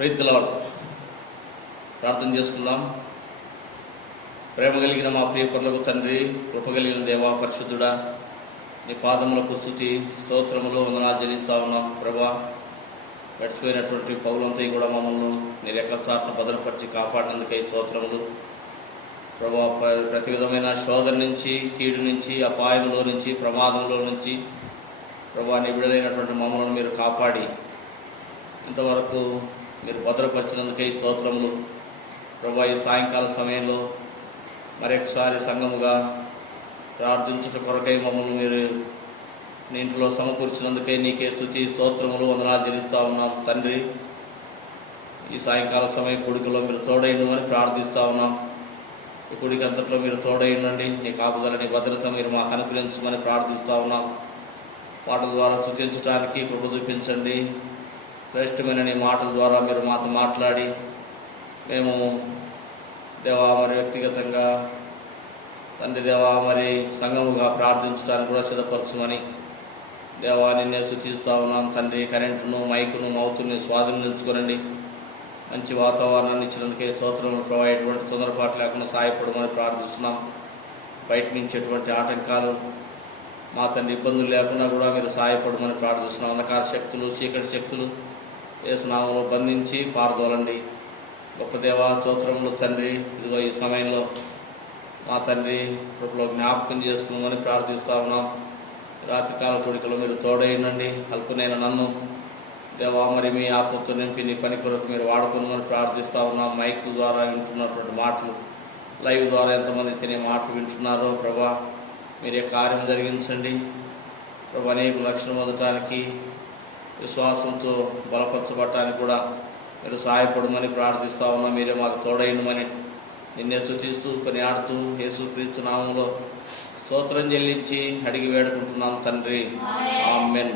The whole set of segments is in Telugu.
Praise the lord. ప్రార్థన చేసుకుందాం. ప్రేమ కలిగిన మా ప్రియ పరలోక తండ్రి, కృప కలిగిన దేవా, పరిశుద్ధుడా, నీ పాదములకు స్తుతి స్తోత్రములు వందనాలు చెల్లిస్తా ఉన్నాం. ప్రభా, గడిచిపోయినటువంటి పౌలంతా కూడా మమ్మల్ని నీ రెక్కల చాటును భద్రపరిచి కాపాడినందుకై స్తోత్రములు. ప్రభా, ప్రతి విధమైన శోధన నుంచి, కీడు నుంచి, అపాయంలో నుంచి, ప్రమాదంలో నుంచి ప్రభా నీ విడుదలైనటువంటి మమ్మల్ని మీరు కాపాడి ఇంతవరకు మీరు భద్రపరిచినందుకై స్తోత్రములు. ప్రభా, ఈ సాయంకాల సమయంలో మరొకసారి సంఘముగా ప్రార్థించుట కొరకై మమ్మల్ని మీరు నీ ఇంట్లో సమకూర్చినందుకై నీకే స్తుతి స్తోత్రములు వందనాలు చెల్లిస్తా ఉన్నాం. తండ్రి, ఈ సాయంకాల సమయ కూడికలో మీరు తోడైందని ప్రార్థిస్తూ ఉన్నాం. ఈ కూడిక అంతట్లో మీరు తోడైండండి. నీ కాపుదల, నీ భద్రత మీరు మాకు అనుగ్రహించమని ప్రార్థిస్తూ ఉన్నాం. మాటల ద్వారా స్తుతించడానికి కృప చూపించండి. శ్రేష్టమైన నీ మాటల ద్వారా మీరు మాతో మాట్లాడి మేము దేవా మరి వ్యక్తిగతంగా తండ్రి దేవా మరి సంఘముగా ప్రార్థించడానికి కూడా సిద్ధపరచమని దేవా నిన్నే స్తుతిస్తూ ఉన్నాం. తండ్రి, కరెంటును, మైకును, మౌతుని స్వాధీనించుకోనండి. మంచి వాతావరణాన్ని ఇచ్చినందుకే స్తోత్రములు. ప్రభావ, ఎటువంటి తొందరపాటు లేకుండా సహాయపడమని ప్రార్థిస్తున్నాం. బయట నుంచి ఎటువంటి ఆటంకాలు మా తండ్రి ఇబ్బందులు లేకుండా కూడా మీరు సహాయపడమని ప్రార్థిస్తున్నాం. అంధకార శక్తులు, చీకటి శక్తులు యేసు నామములో బంధించి పారదోలండి. గొప్ప దేవా స్తోత్రములు తండ్రి. ఇదిగో ఈ సమయంలో మా తండ్రి కృపలో జ్ఞాపకం చేసుకున్నామని ప్రార్థిస్తా ఉన్నాం. రాత్రికాల కోడికలో మీరు తోడైనండి. అల్పునైన నన్ను దేవా మరి మీ ఆత్మతో నింపి నీ పని కొరకు మీరు వాడుకున్నామని ప్రార్థిస్తా ఉన్నాం. మైక్ ద్వారా వింటున్నటువంటి మాటలు, లైవ్ ద్వారా ఎంతమంది తినే మాటలు వింటున్నారో ప్రభా మీరే కార్యం జరిగించండి. ప్రభా, అనేక లక్షలు పొందటానికి, విశ్వాసంతో బలపరచబడటానికి కూడా మీరు సహాయపడమని ప్రార్థిస్తా ఉన్నాం. మీరే మాకు తోడైనమని నిన్నే స్తుతిస్తూ కొనియాడుతూ యేసుక్రీస్తు నామములో స్తోత్రం చెల్లించి అడిగి వేడుకుంటున్నాం తండ్రి. ఆమేన్.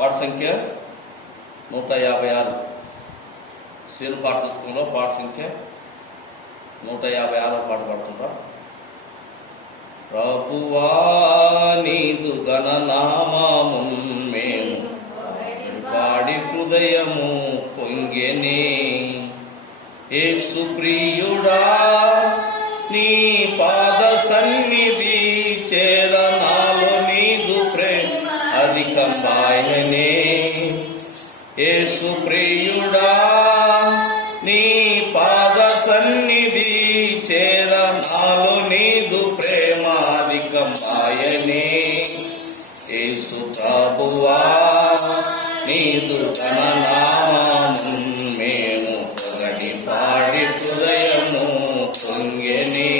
పాట సంఖ్య 156. సీను పాట పుస్తకంలో పాట సంఖ్య 156 పాట పాడుతుంటాం. ప్రభువా నీదు గణనామము మేము పాడి హృదయము పొంగెనే. యేసు ప్రియుడా నీ పాద సన్నిధి చేరనాలో నీదు ప్రేమ అధికమాయనే. యేసు ప్రియుడా నీ పాద సన్నిధి చేరనాలో నీదు ప్రేమ అధికమాయనే. యేసు ప్రభువా నీదు గణనామము మేము పొగడి పాడి హృదయము పొంగెనే.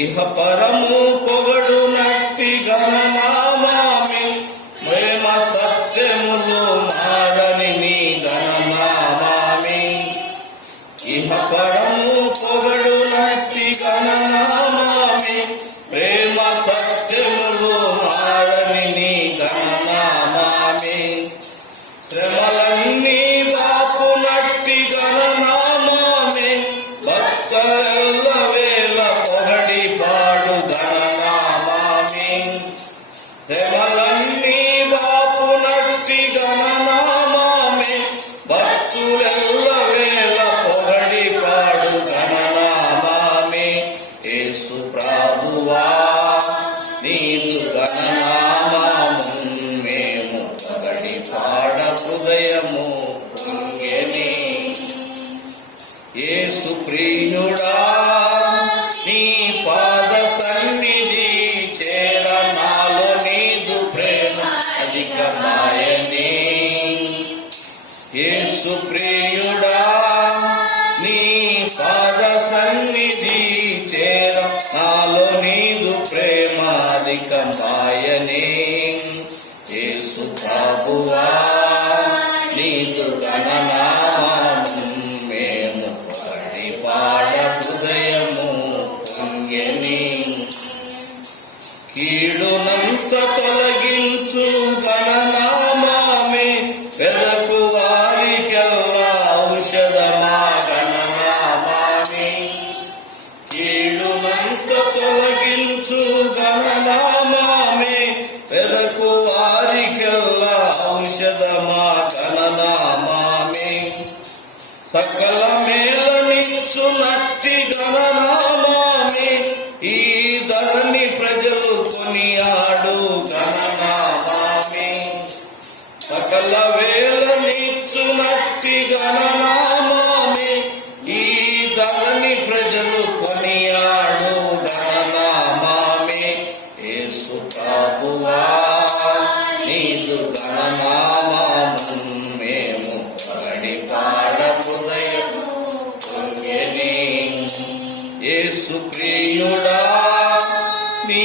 ఇహ పరము పొగడు నట్టి గణనామామి ప్రేమ సత్యములు మారని నీ గణనామామి. ఇహ పరము పొగడు నట్టి గణనామామి ప్రేమ సత్యములు మారని నీ గణనామామి. శ్రమలన్నీ బాపు నట్టి గణనామామి భక్తుల వేళ పొగడి పాడు గణనామామి. శ్రమలన్నీ బాపు నట్టి గణనామామి భక్తుల వేళ పొగడి పాడు గణనామామి. యేసు ప్రభువా నీదు గణనామము మేము పొగడి పాడ హృదయము పొంగెనే. యేసు ప్రియుడా నీ పాద సన్నిధి చేరనాలో నీదు ప్రేమ అధికమాయనే. యేసు ప్రియుడా నీ పాద సన్నిధి చేరనాలో నీదు ప్రేమ అధికమాయనే. యేసు ప్రభువా నీదు గణనామము మేము పాడి పాడ హృదయము పొంగెనే. నిచ్చు గణనామామే వెదకు వారికెల్లా ఔషధమా గణనామామే సకల మేలనిచ్చు నట్టి గణనామామే ఈ ధరణి ప్రజలు కొనియాడు గణనామామే సకల వేలనిచ్చు నట్టి గణనామామే ఈ ధరణి ప్రజలు కొనియాడు గణనామామే యేసు ప్రభువా నీదు గణనామము మేము పగడి పాడ హృదయము పొంగెని యేసు ప్రియుడా నీ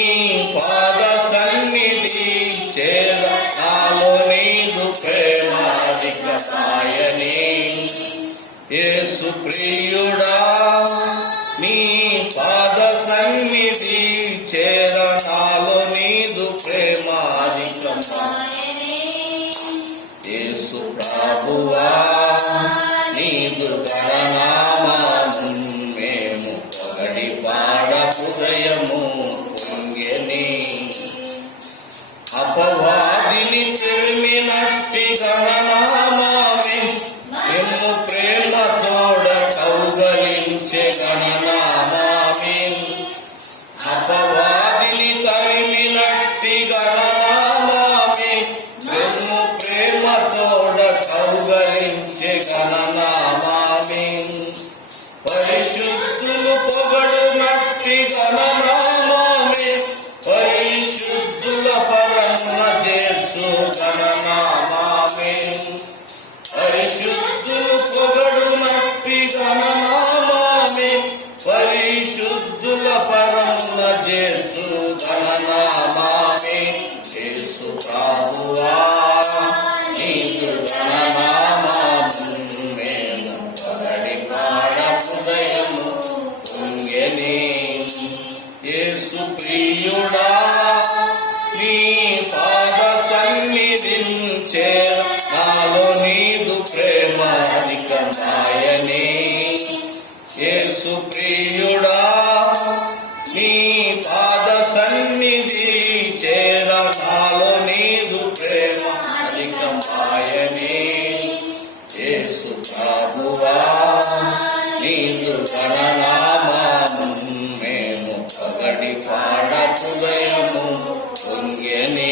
పాద సన్నిధి చేర నాలో నీదు ప్రేమాధిక సాయని యేసు ప్రియుడా నీ పాద సన్నిధి చేర నాలో నీదు ప్రేమాధిక సాయని యేసు ప్రభువా నీదు గణనామము మేము పొగడి పాడ హృదయము పొంగెని అపవాదిని చెరిమినట్టి గణనామామే మేము ప్రేమ తోడ కౌగలించే గణనామామే అపవాదిని తరిమినట్టి గణనామామే మేము ప్రేమ తోడ కౌగలించే గణనామామే పరిశుద్ధులు పొగడునట్టి గణనామామే పరిశుద్ధుల పరమున చేర్చు గణనామామే పరిశుద్ధులు పొగడునట్టి గణనామామే పరిశుద్ధుల పరమున చేర్చు గణనామామే యేసు ప్రభువా నీదు గణనామము మేము పగడి పాడ హృదయము పొంగెని యేసు ప్రియుడా నీ పాద సన్నిధిని చేర నాలో నీదు ప్రేమాధికమాయని యేసు ప్రియుడా నీ పాద సన్నిధి చేర నాలో నీదు ప్రేమాధికమాయని యేసు ప్రభువా నీదు గణనామము మేము పగడి పాడ హృదయము పొంగెని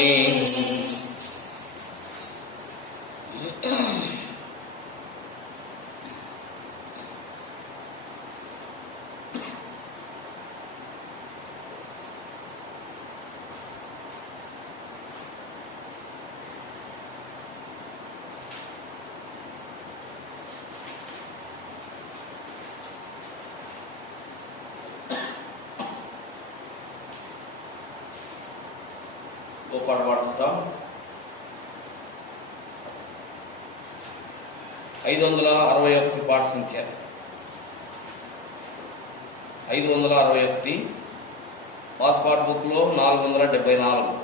పాట పాడుతాం 561 పాట సంఖ్య 561 పాత పాట బుక్ లో 474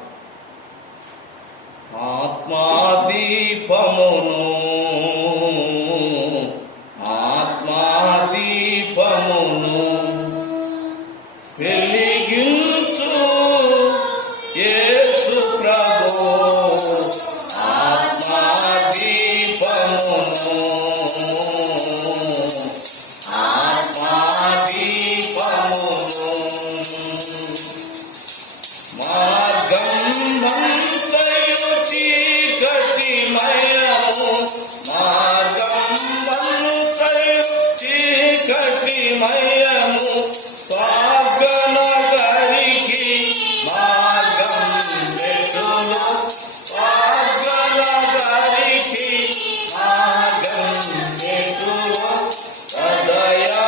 ఆత్మాదీపమును వెలిగించు యేసు ప్రభు ఆత్మాదీపమును మార్గంబంతయు చీకటిమయము స్వర్గనగరికి మార్గం వెతులు స్వర్గనగరికి మార్గం వెతులు సదయా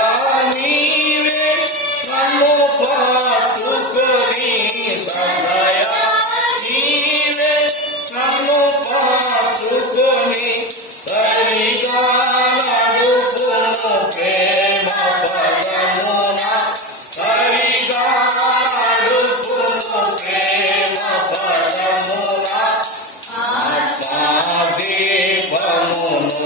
నీవే నన్ను పాటుకొని సదయా నీవే నన్ను పాటుకొని సరిగా నడుపును ప్రేమ పదమున సరిగా నడుపును ప్రేమ పదమున ఆత్మాదీపమును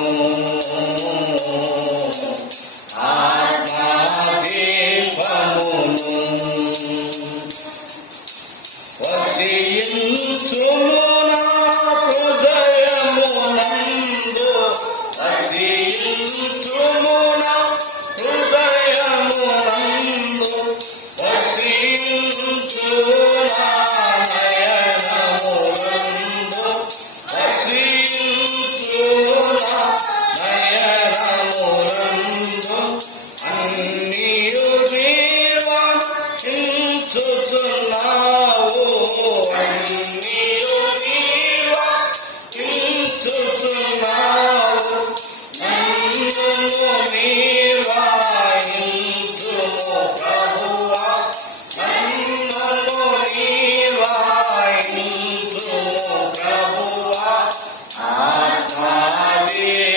ఇంచుతున్నావు అన్నియు నీవా ఇంచుతున్నావు నన్ను నీవా ఇంచుము ప్రభువా నన్ను నీవా ఇంచుము ప్రభువా ఆత్మదీపమును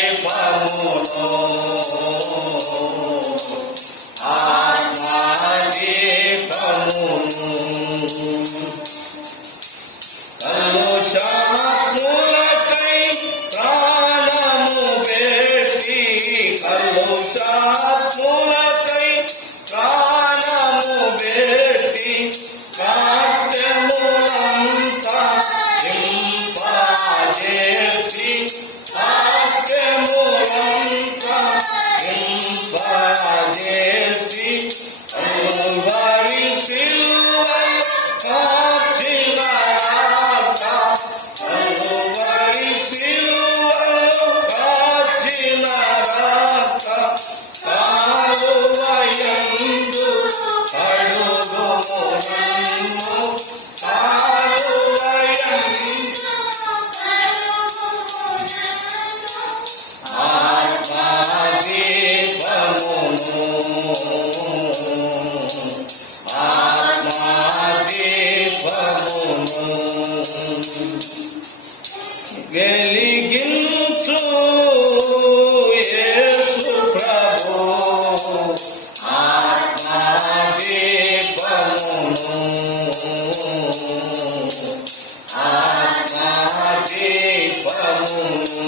కలుషాత్ములకై ప్రాణము పెట్టి కలుషాత్ములకై ప్రాణము పెట్టి కాష్టములంతా ఇంపజేసి కాష్టములంతా ఇంపజేసి కలువరి సిలువలో కాచిన రక్త కలువరి సిలువలో కాచిన రక్త కాలువయందు కడుగుము నన్ను కాలువయందు ఆత్మదీపమును వెలిగించు యేసు ప్రభు ఆత్మదీపమును ఆత్మదీపమును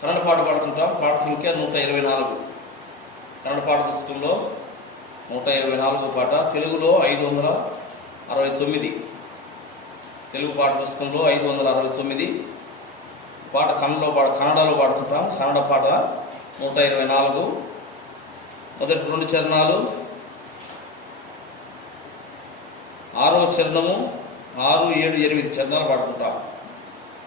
కన్నడ పాట పాడుకుంటాం. పాట సంఖ్య 124. కన్నడ పాట పుస్తకంలో 124 పాట, తెలుగులో 569. తెలుగు పాట పుస్తకంలో 569 పాట కన్నడలో పాడుకుంటాం. కన్నడ పాట 124. మొదటి 2 చరణాలు, 6వ చరణము, 6, 7, 8 చరణాలు పాడుకుంటాం.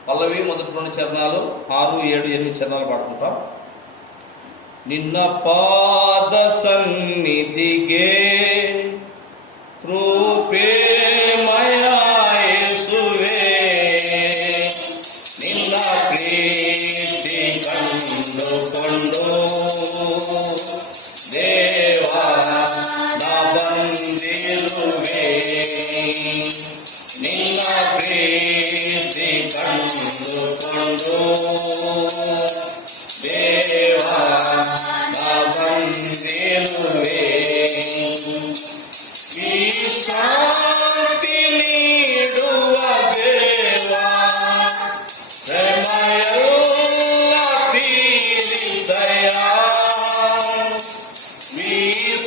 పల్లవి మొదటి 2 చరణాలు, 6, 7, 8 చరణాలు పాడుకుంటాం. నిన్న పాద సన్నిధిగే కృపే మయా యేసువే నిన్న ప్రీతి కందుకొండు దేవా నా బందిరువే నిన్న ప్రీతి కందుకొండు దేవా నా బందిరువే విశ్రాంతి నీడువ దేవా శ్రమయల్ల పీడితయా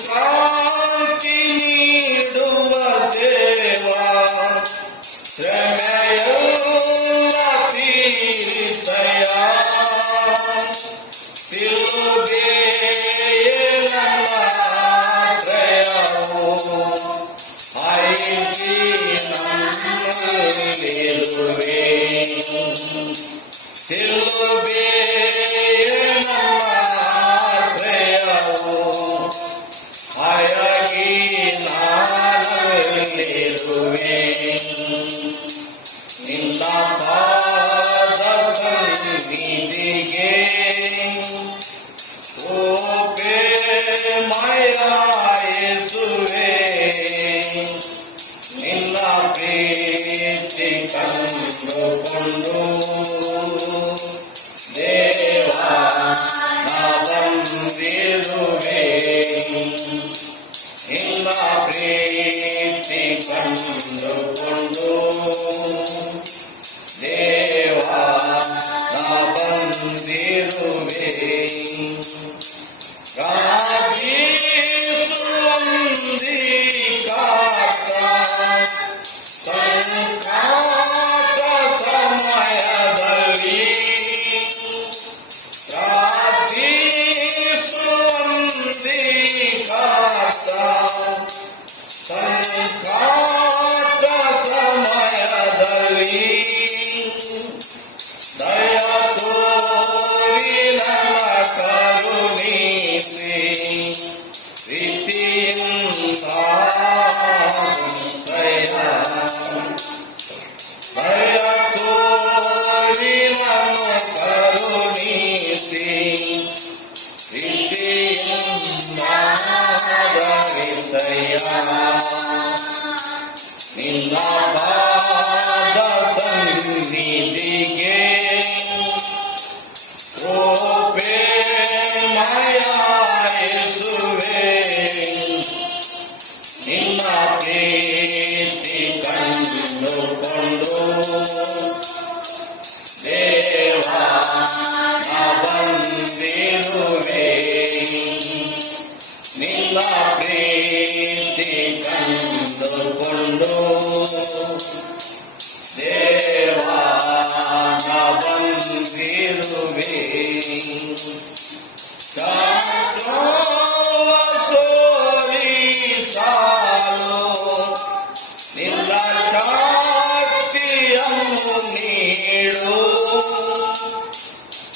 విశ్రాంతి నీడువ దేవా శ్రమయల్ల పీడితయా నిన్న పాద సన్నిధిగే ఓపే మయా యేసువే నిన్న ప్రీతి కందుకొండు దేవా నా బందిరువే నిన్న ప్రీతి కందుకొండు దేవా నా బందిరువే ಸಂಕಾಟ ಸಮಯದಲ್ಲಿ ಪ್ರಾರ್ಥಿಸುವಂದಿಕಾತ ಸಂಕಾಟ ಸಮಯ ದಯ ತೋರಿ ನನ್ನ ಕರುಣಿಸಿ ಪ್ರೀತಿಯಿಂದ ದಯ ತೋರಿ ನನ್ನ ಕರುಣಿಸಿ ಪ್ರೀತಿಯಿಂದ ದಯ ನಿನ್ನ ಪಾದ ಸನ್ನಿಧಿಗೆ ಕೃಪೆ ಮಯ ಯೇಸುವೇ ನಿನ್ನ ಪ್ರೀತಿ ಕಂಡುಕೊಂಡು ದೇವಾ ನಾ ಬಂದಿರುವೆ ನಿನ್ನ ಪ್ರೀತಿ ಕಂಡುಕೊಂಡು ದೇವಾ ನಾ ಬಂದಿರುವೆ ಸೋಲಿಸಾಲು ನಿನ್ನ ಶಕ್ತಿಯನ್ನು ನೀಡು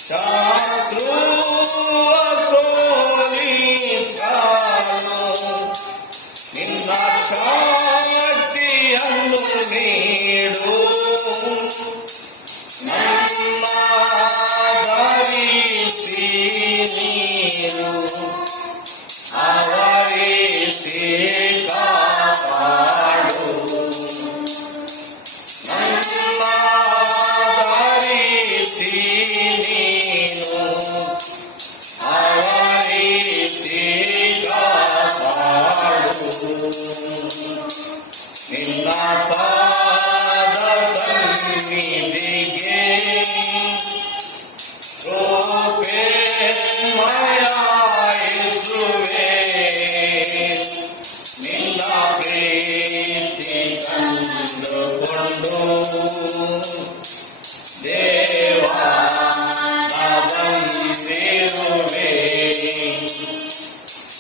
ಶತ್ರುವ ಸೋಲಿಸಾಲು ನಿನ್ನ ಶಕ್ತಿಯನ್ನು ನೀಡು ನನ್ನ ಧರಿಸಿ ನೀನು ಆವರಿಸಿ ಕಾಪಾಡು ನನ್ನ ಧರಿಸಿ ನೀನು ಆವರಿಸಿ ಕಾಪಾಡು ನಿನ್ನ ಪಾದ ಸನ್ನಿಧಿಗೆ ಕೃಪೆ ಮಯ ಯೇಸುವೇ ನಿನ್ನ ಪ್ರೀತಿ ಕಂಡುಕೊಂಡು ದೇವಾ ನಾ ಬಂದಿರುವೆ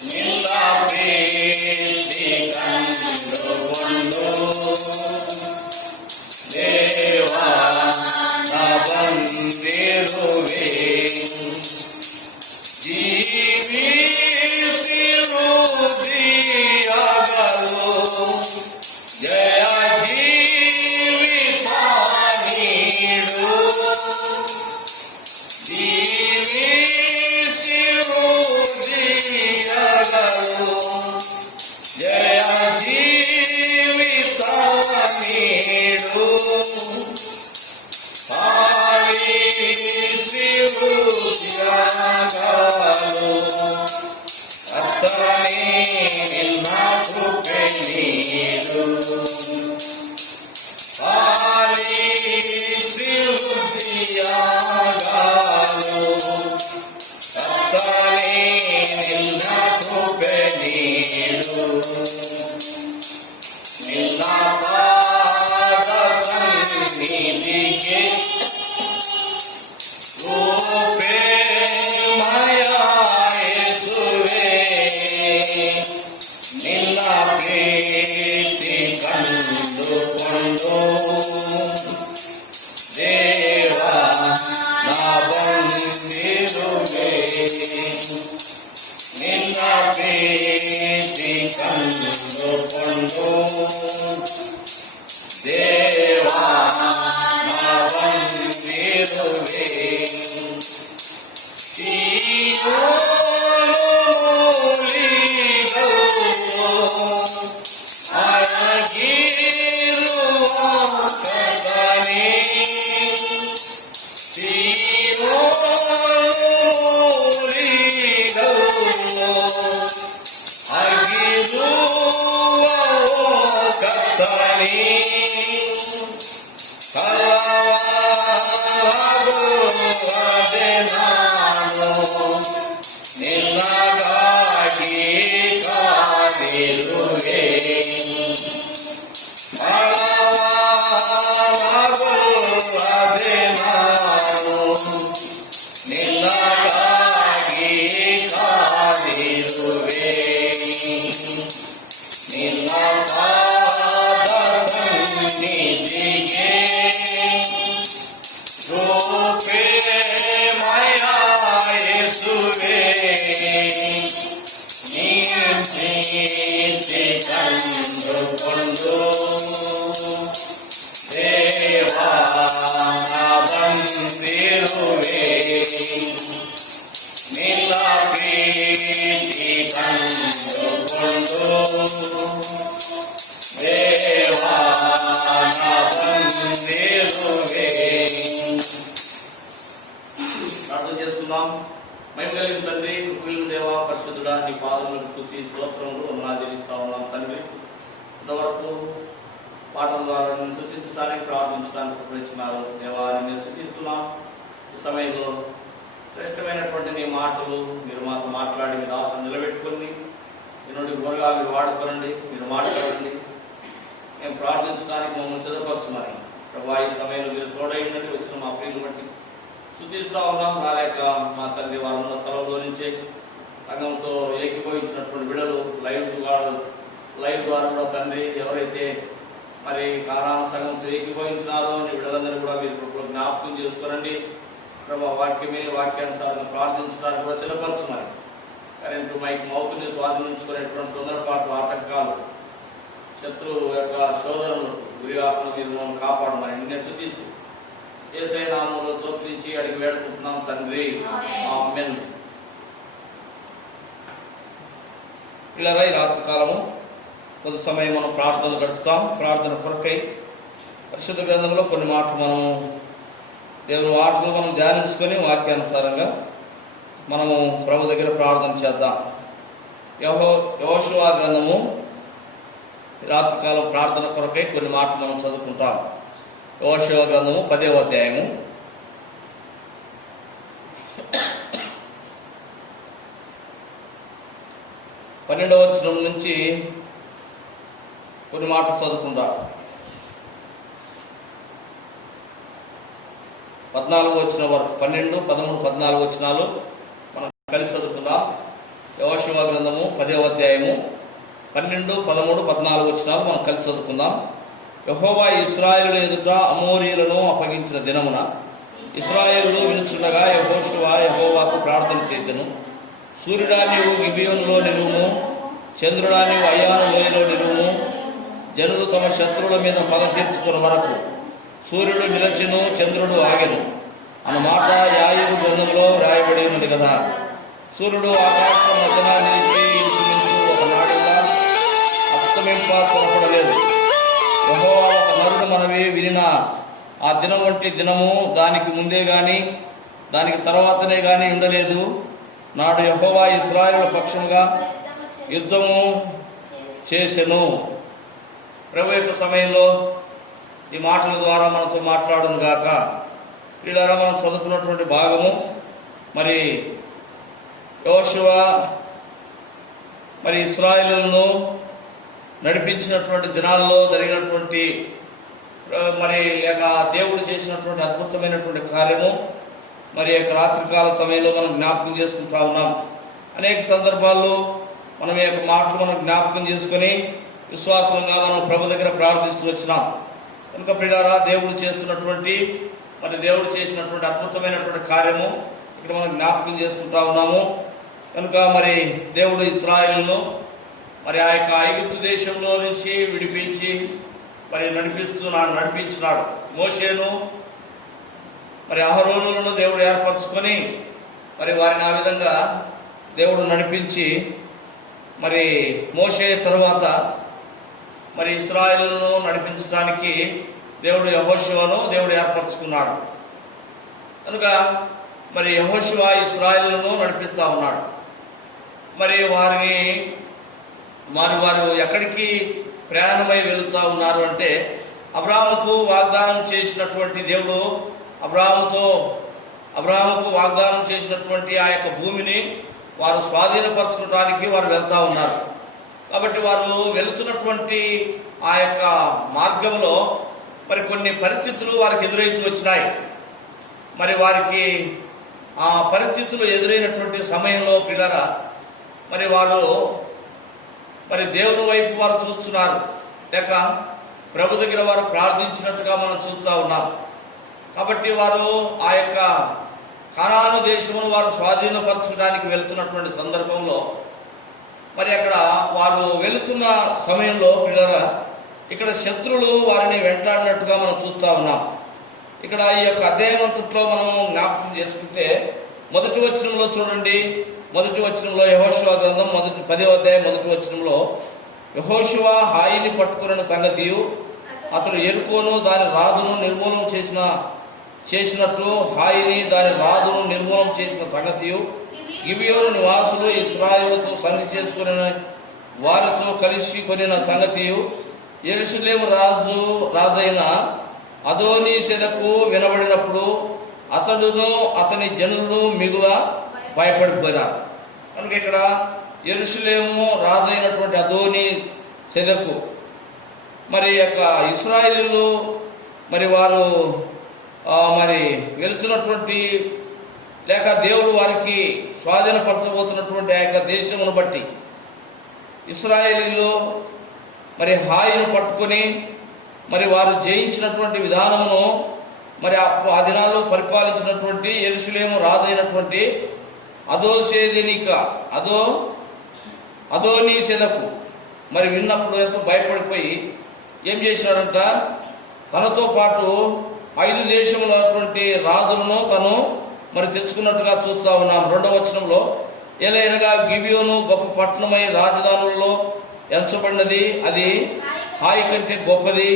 ನಿನ್ನ ಪ್ರೀತಿ ಕಂಡುಕೊಂಡು ದೇವಾ ನಾ ಬಂದಿರುವೆ ಜೀವಿತಿರುದಿಯಾಗಲು ಜಯ ಜೀವಿತ ನೀಡು ಜೀವಿತಿರುದಿಯಾಗಲು ಜಯ ಜೀವಿತ ನೀಡು ಕರ್ತನೇ ನಿನ್ನ ಕೃಪೆ ನೀಡು ಕರ್ತನೇ ನಿನ್ನ ಕೃಪೆ ನೀಡು ನಿನ್ನ ಪಾದ ಸನ್ನಿಧಿಗೆ ಕೃಪೆ ಮಯ ಯೇಸುವೇ ನಿನ್ನ ಪ್ರೀತಿ ಕಂಡುಕೊಂಡು ದೇವಾ ನಾ ಬಂದಿರುವೆ ನಿನ್ನ ಪ್ರೀತಿ ಕಂಡುಕೊಂಡು ದೇವಾ ನಾ ಬಂದಿರುವೆ ನಿನ್ನಗಾಗಿ ಕಾದಿರುವೆ ಬಲವಾಗುವುದೇ ನಾನು ನಿನ್ನಗಾಗಿ ಕಾದಿರುವೆ ನಿನ್ನ ಪಾದ ಸನ್ನಿಧಿಗೆ నీ ప్రీతి కందుకొందు దేవా నా బందిరువే నిల ప్రీతి కందుకొందు దేవా నా బందిరువే. ప్రార్థన చేసుకుందాం. మేము కలిగిన తండ్రి, కృపగలిగిన దేవా, పరిశుద్ధుడా, నీ పాదములకు స్తుతి స్తోత్రములు వందనాలు ఉన్నాం తండ్రి. ఇంతవరకు పాటల ద్వారా నేను సూచించడానికి ప్రార్థించడానికి ఉపయోగించినారు దేవా, నేను సూచిస్తున్నాం. ఈ సమయంలో శ్రేష్టమైనటువంటి నీ మాటలు మీరు మాతో మాట్లాడి మీ దాసును నిలబెట్టుకొని మీ నుండి గొరగా మీరు వాడుకోనండి, మీరు మాట్లాడండి. మేము ప్రార్థించడానికి మమ్మల్ని సిద్ధపరచమని ప్రభా ఈ సమయంలో మీరు తోడైందండి. వచ్చిన మా ప్రియులు బట్టి స్తుతిస్తూ ఉన్నాం. రాలేక మా తండ్రి వారు ఉన్న స్థలంలో నుంచే రంగంతో ఏకీభవించినటువంటి బిడలు లైవ్ ద్వారా కూడా తండ్రి ఎవరైతే మరి కారాన సంఘంతో ఏకీభవించినారో నీ బిడ్డలందరినీ కూడా మీరు ఇప్పుడు జ్ఞాపకం చేసుకోనండి. ప్రభా వాక్యమే వాక్యానుసారంగా ప్రార్థించడానికి కూడా సిద్ధపరచమని కరెంటు మైక్ మౌతుని స్వాధీనించుకునేటువంటి తొందరపాటు ఆటంకాలు శత్రువు యొక్క శోధనలు గురిగాకుండా మీరు మమ్మల్ని కాపాడమని నిన్నే స్తుతిస్తూ యేసయ్య నామములో స్తోత్రించి అడిగి వేడుకుంటున్నాం తండ్రి, ఆమేన్. పిల్లరా, ఈ రాత్రి కాలము కొంత సమయం మనం ప్రార్థనలు గడుపుతాం. ప్రార్థన కొరకై పరిశుద్ధ గ్రంథంలో కొన్ని మాటలు దేవుని మాటలు మనం ధ్యానించుకొని వాక్యానుసారంగా మనము ప్రభు దగ్గర ప్రార్థన చేద్దాం. యెహోషువ గ్రంథము రాత్రికాలం ప్రార్థన కొరకై కొన్ని మాటలు మనం చదువుకుంటాం. యెహోషువ గ్రంథము 10వ అధ్యాయము 12వ వచనం నుంచి కొన్ని మాటలు చదువుకుంటాం. 14వ వచనం వరకు 12, 13, 14 వచనాలు మనం కలిసి చదువుకుందాం. యెహోషువ గ్రంథము 10వ అధ్యాయము 12, 13, 14 వచనాలు మనం కలిసి చదువుకుందాం. యెహోవా ఇశ్రాయేలు ఎదుట అమోరీయులను అప్పగించిన దినమున ఇశ్రాయేలు వినుచుండగా యెహోషువ యెహోవాకు ప్రార్థన చేసెను. సూర్యుడా నీవు గిబియోనులో నిలువుము, చంద్రుడా నీవు అయ్యాను లోయలో నిలువుము. జనులు తమ శత్రువుల మీద పగ తీర్చుకున్న వరకు సూర్యుడు నిలచెను, చంద్రుడు ఆగెను అన్న మాట యాయిరు గ్రంథంలో రాయబడి ఉన్నది కదా. సూర్యుడు ఆకాశం మధ్యన నిలిచి ఇంచుమించు ఒక నాడుగా అస్తమింప కొనపడలేదు. యెహోవా ఒక నరుడు మనవి వినిన ఆ దినం వంటి దినము దానికి ముందే గాని దానికి తర్వాతనే గాని ఉండలేదు. నాడు యెహోవా ఇశ్రాయేలు పక్షంగా యుద్ధము చేసెను. ప్రభు యొక్క సమయంలో ఈ మాటల ద్వారా మనతో మాట్లాడును గాక. వీళ్ళారా మనం చదువుకున్నటువంటి భాగము మరి యెహోషువ మరి ఇశ్రాయేలును నడిపించినటువంటి దినాల్లో జరిగినటువంటి మరి లేక దేవుడు చేసినటువంటి అద్భుతమైనటువంటి కార్యము మరి యొక్క రాత్రికాల సమయంలో మనం జ్ఞాపకం చేసుకుంటా ఉన్నాం. అనేక సందర్భాల్లో మనం ఈ యొక్క మాటలు మనం జ్ఞాపకం చేసుకుని విశ్వాసంగా మనం ప్రభు దగ్గర ప్రార్థిస్తూ వచ్చినాం. కనుక ప్రియులారా, దేవుడు చేస్తున్నటువంటి మరి దేవుడు చేసినటువంటి అద్భుతమైనటువంటి కార్యము ఇక్కడ మనం జ్ఞాపకం చేసుకుంటా ఉన్నాము. కనుక మరి దేవుడు ఇశ్రాయేలును మరి ఆ యొక్క ఐగుప్తు దేశంలో నుంచి విడిపించి మరి నడిపించినాడు. మోషేను మరి అహరోనులను దేవుడు ఏర్పరచుకొని మరి వారిని ఆ విధంగా దేవుడు నడిపించి మరి మోషే తరువాత మరి ఇశ్రాయేలును నడిపించడానికి దేవుడు యెహోషువను దేవుడు ఏర్పరచుకున్నాడు. కనుక మరి యెహోషువ ఇశ్రాయేలును నడిపిస్తా ఉన్నాడు. మరి వారు ఎక్కడికి ప్రయాణమై వెళుతూ ఉన్నారు అంటే అబ్రాహాముకు వాగ్దానం చేసినటువంటి దేవుడు అబ్రాహాముకు వాగ్దానం చేసినటువంటి ఆ యొక్క భూమిని వారు స్వాధీనపరచుకోవడానికి వారు వెళ్తా ఉన్నారు. కాబట్టి వారు వెళుతున్నటువంటి ఆ యొక్క మార్గంలో మరి కొన్ని పరిస్థితులు వారికి ఎదురైతూ వచ్చినాయి. మరి వారికి ఆ పరిస్థితులు ఎదురైనటువంటి సమయంలో పిల్లరా మరి వారు మరి దేవుని వైపు వారు చూస్తున్నారు, లేక ప్రభు దగ్గర వారు ప్రార్థించినట్టుగా మనం చూస్తూ ఉన్నాం. కాబట్టి వారు ఆ యొక్క కానాను దేశమును వారు స్వాధీనపరచడానికి వెళ్తున్నటువంటి సందర్భంలో మరి అక్కడ వారు వెళుతున్న సమయంలో పిల్లరా ఇక్కడ శత్రువులు వారిని వెంటాడినట్టుగా మనం చూస్తా ఉన్నాం. ఇక్కడ ఈ యొక్క అధ్యాయమంతట్లో మనం జ్ఞాపకం చేసుకుంటే మొదటి వచనంలో చూడండి. మొదటి వచనంలో యెహోషువ గ్రంథం 10వ అధ్యాయం మొదటి వచనంలో యెహోషువ హాయిని పట్టుకున్న సంగతియు అతడు ఎరుకోను దాని రాజును నిర్మూలన చేసినట్టు హాయిని దాని రాజును నిర్మూలన చేసిన సంగతియు గిబియోను నివాసులు ఇశ్రాయేలుతో సంధి చేసుకుని వారితో కలిసి కొనిన సంగతియు యెరూషలేము రాజైన అదోనీసెదకు వినబడినప్పుడు అతడును అతని జనులు మిగుల భయపడిపోయినారు. కనుక ఇక్కడ యెరూషలేము రాజైనటువంటి అదోనీసెదకు మరి యొక్క ఇశ్రాయేలీయులు మరి వారు మరి వెళ్తున్నటువంటి లేక దేవుడు వారికి స్వాధీనపరచబోతున్నటువంటి ఆ యొక్క దేశమును బట్టి ఇశ్రాయేలీయులు మరి హాయిను పట్టుకొని మరి వారు జయించినటువంటి విధానమును మరి ఆ దినాల్లో పరిపాలించినటువంటి యెరూషలేము రాజైనటువంటి అదోనీసెదకు మరి విన్నప్పుడు ఎంతో భయపడిపోయి ఏం చేసినాడంట, తనతో పాటు 5 దేశములైనటువంటి రాజులను తను మరి తెచ్చుకున్నట్టుగా చూస్తా ఉన్నాం. 2వ వచనంలో ఏలైనగా గిబియోను గొప్ప పట్టణమై రాజధానులలో ఎంచబడినది, అది హాయి కంటే గొప్పది,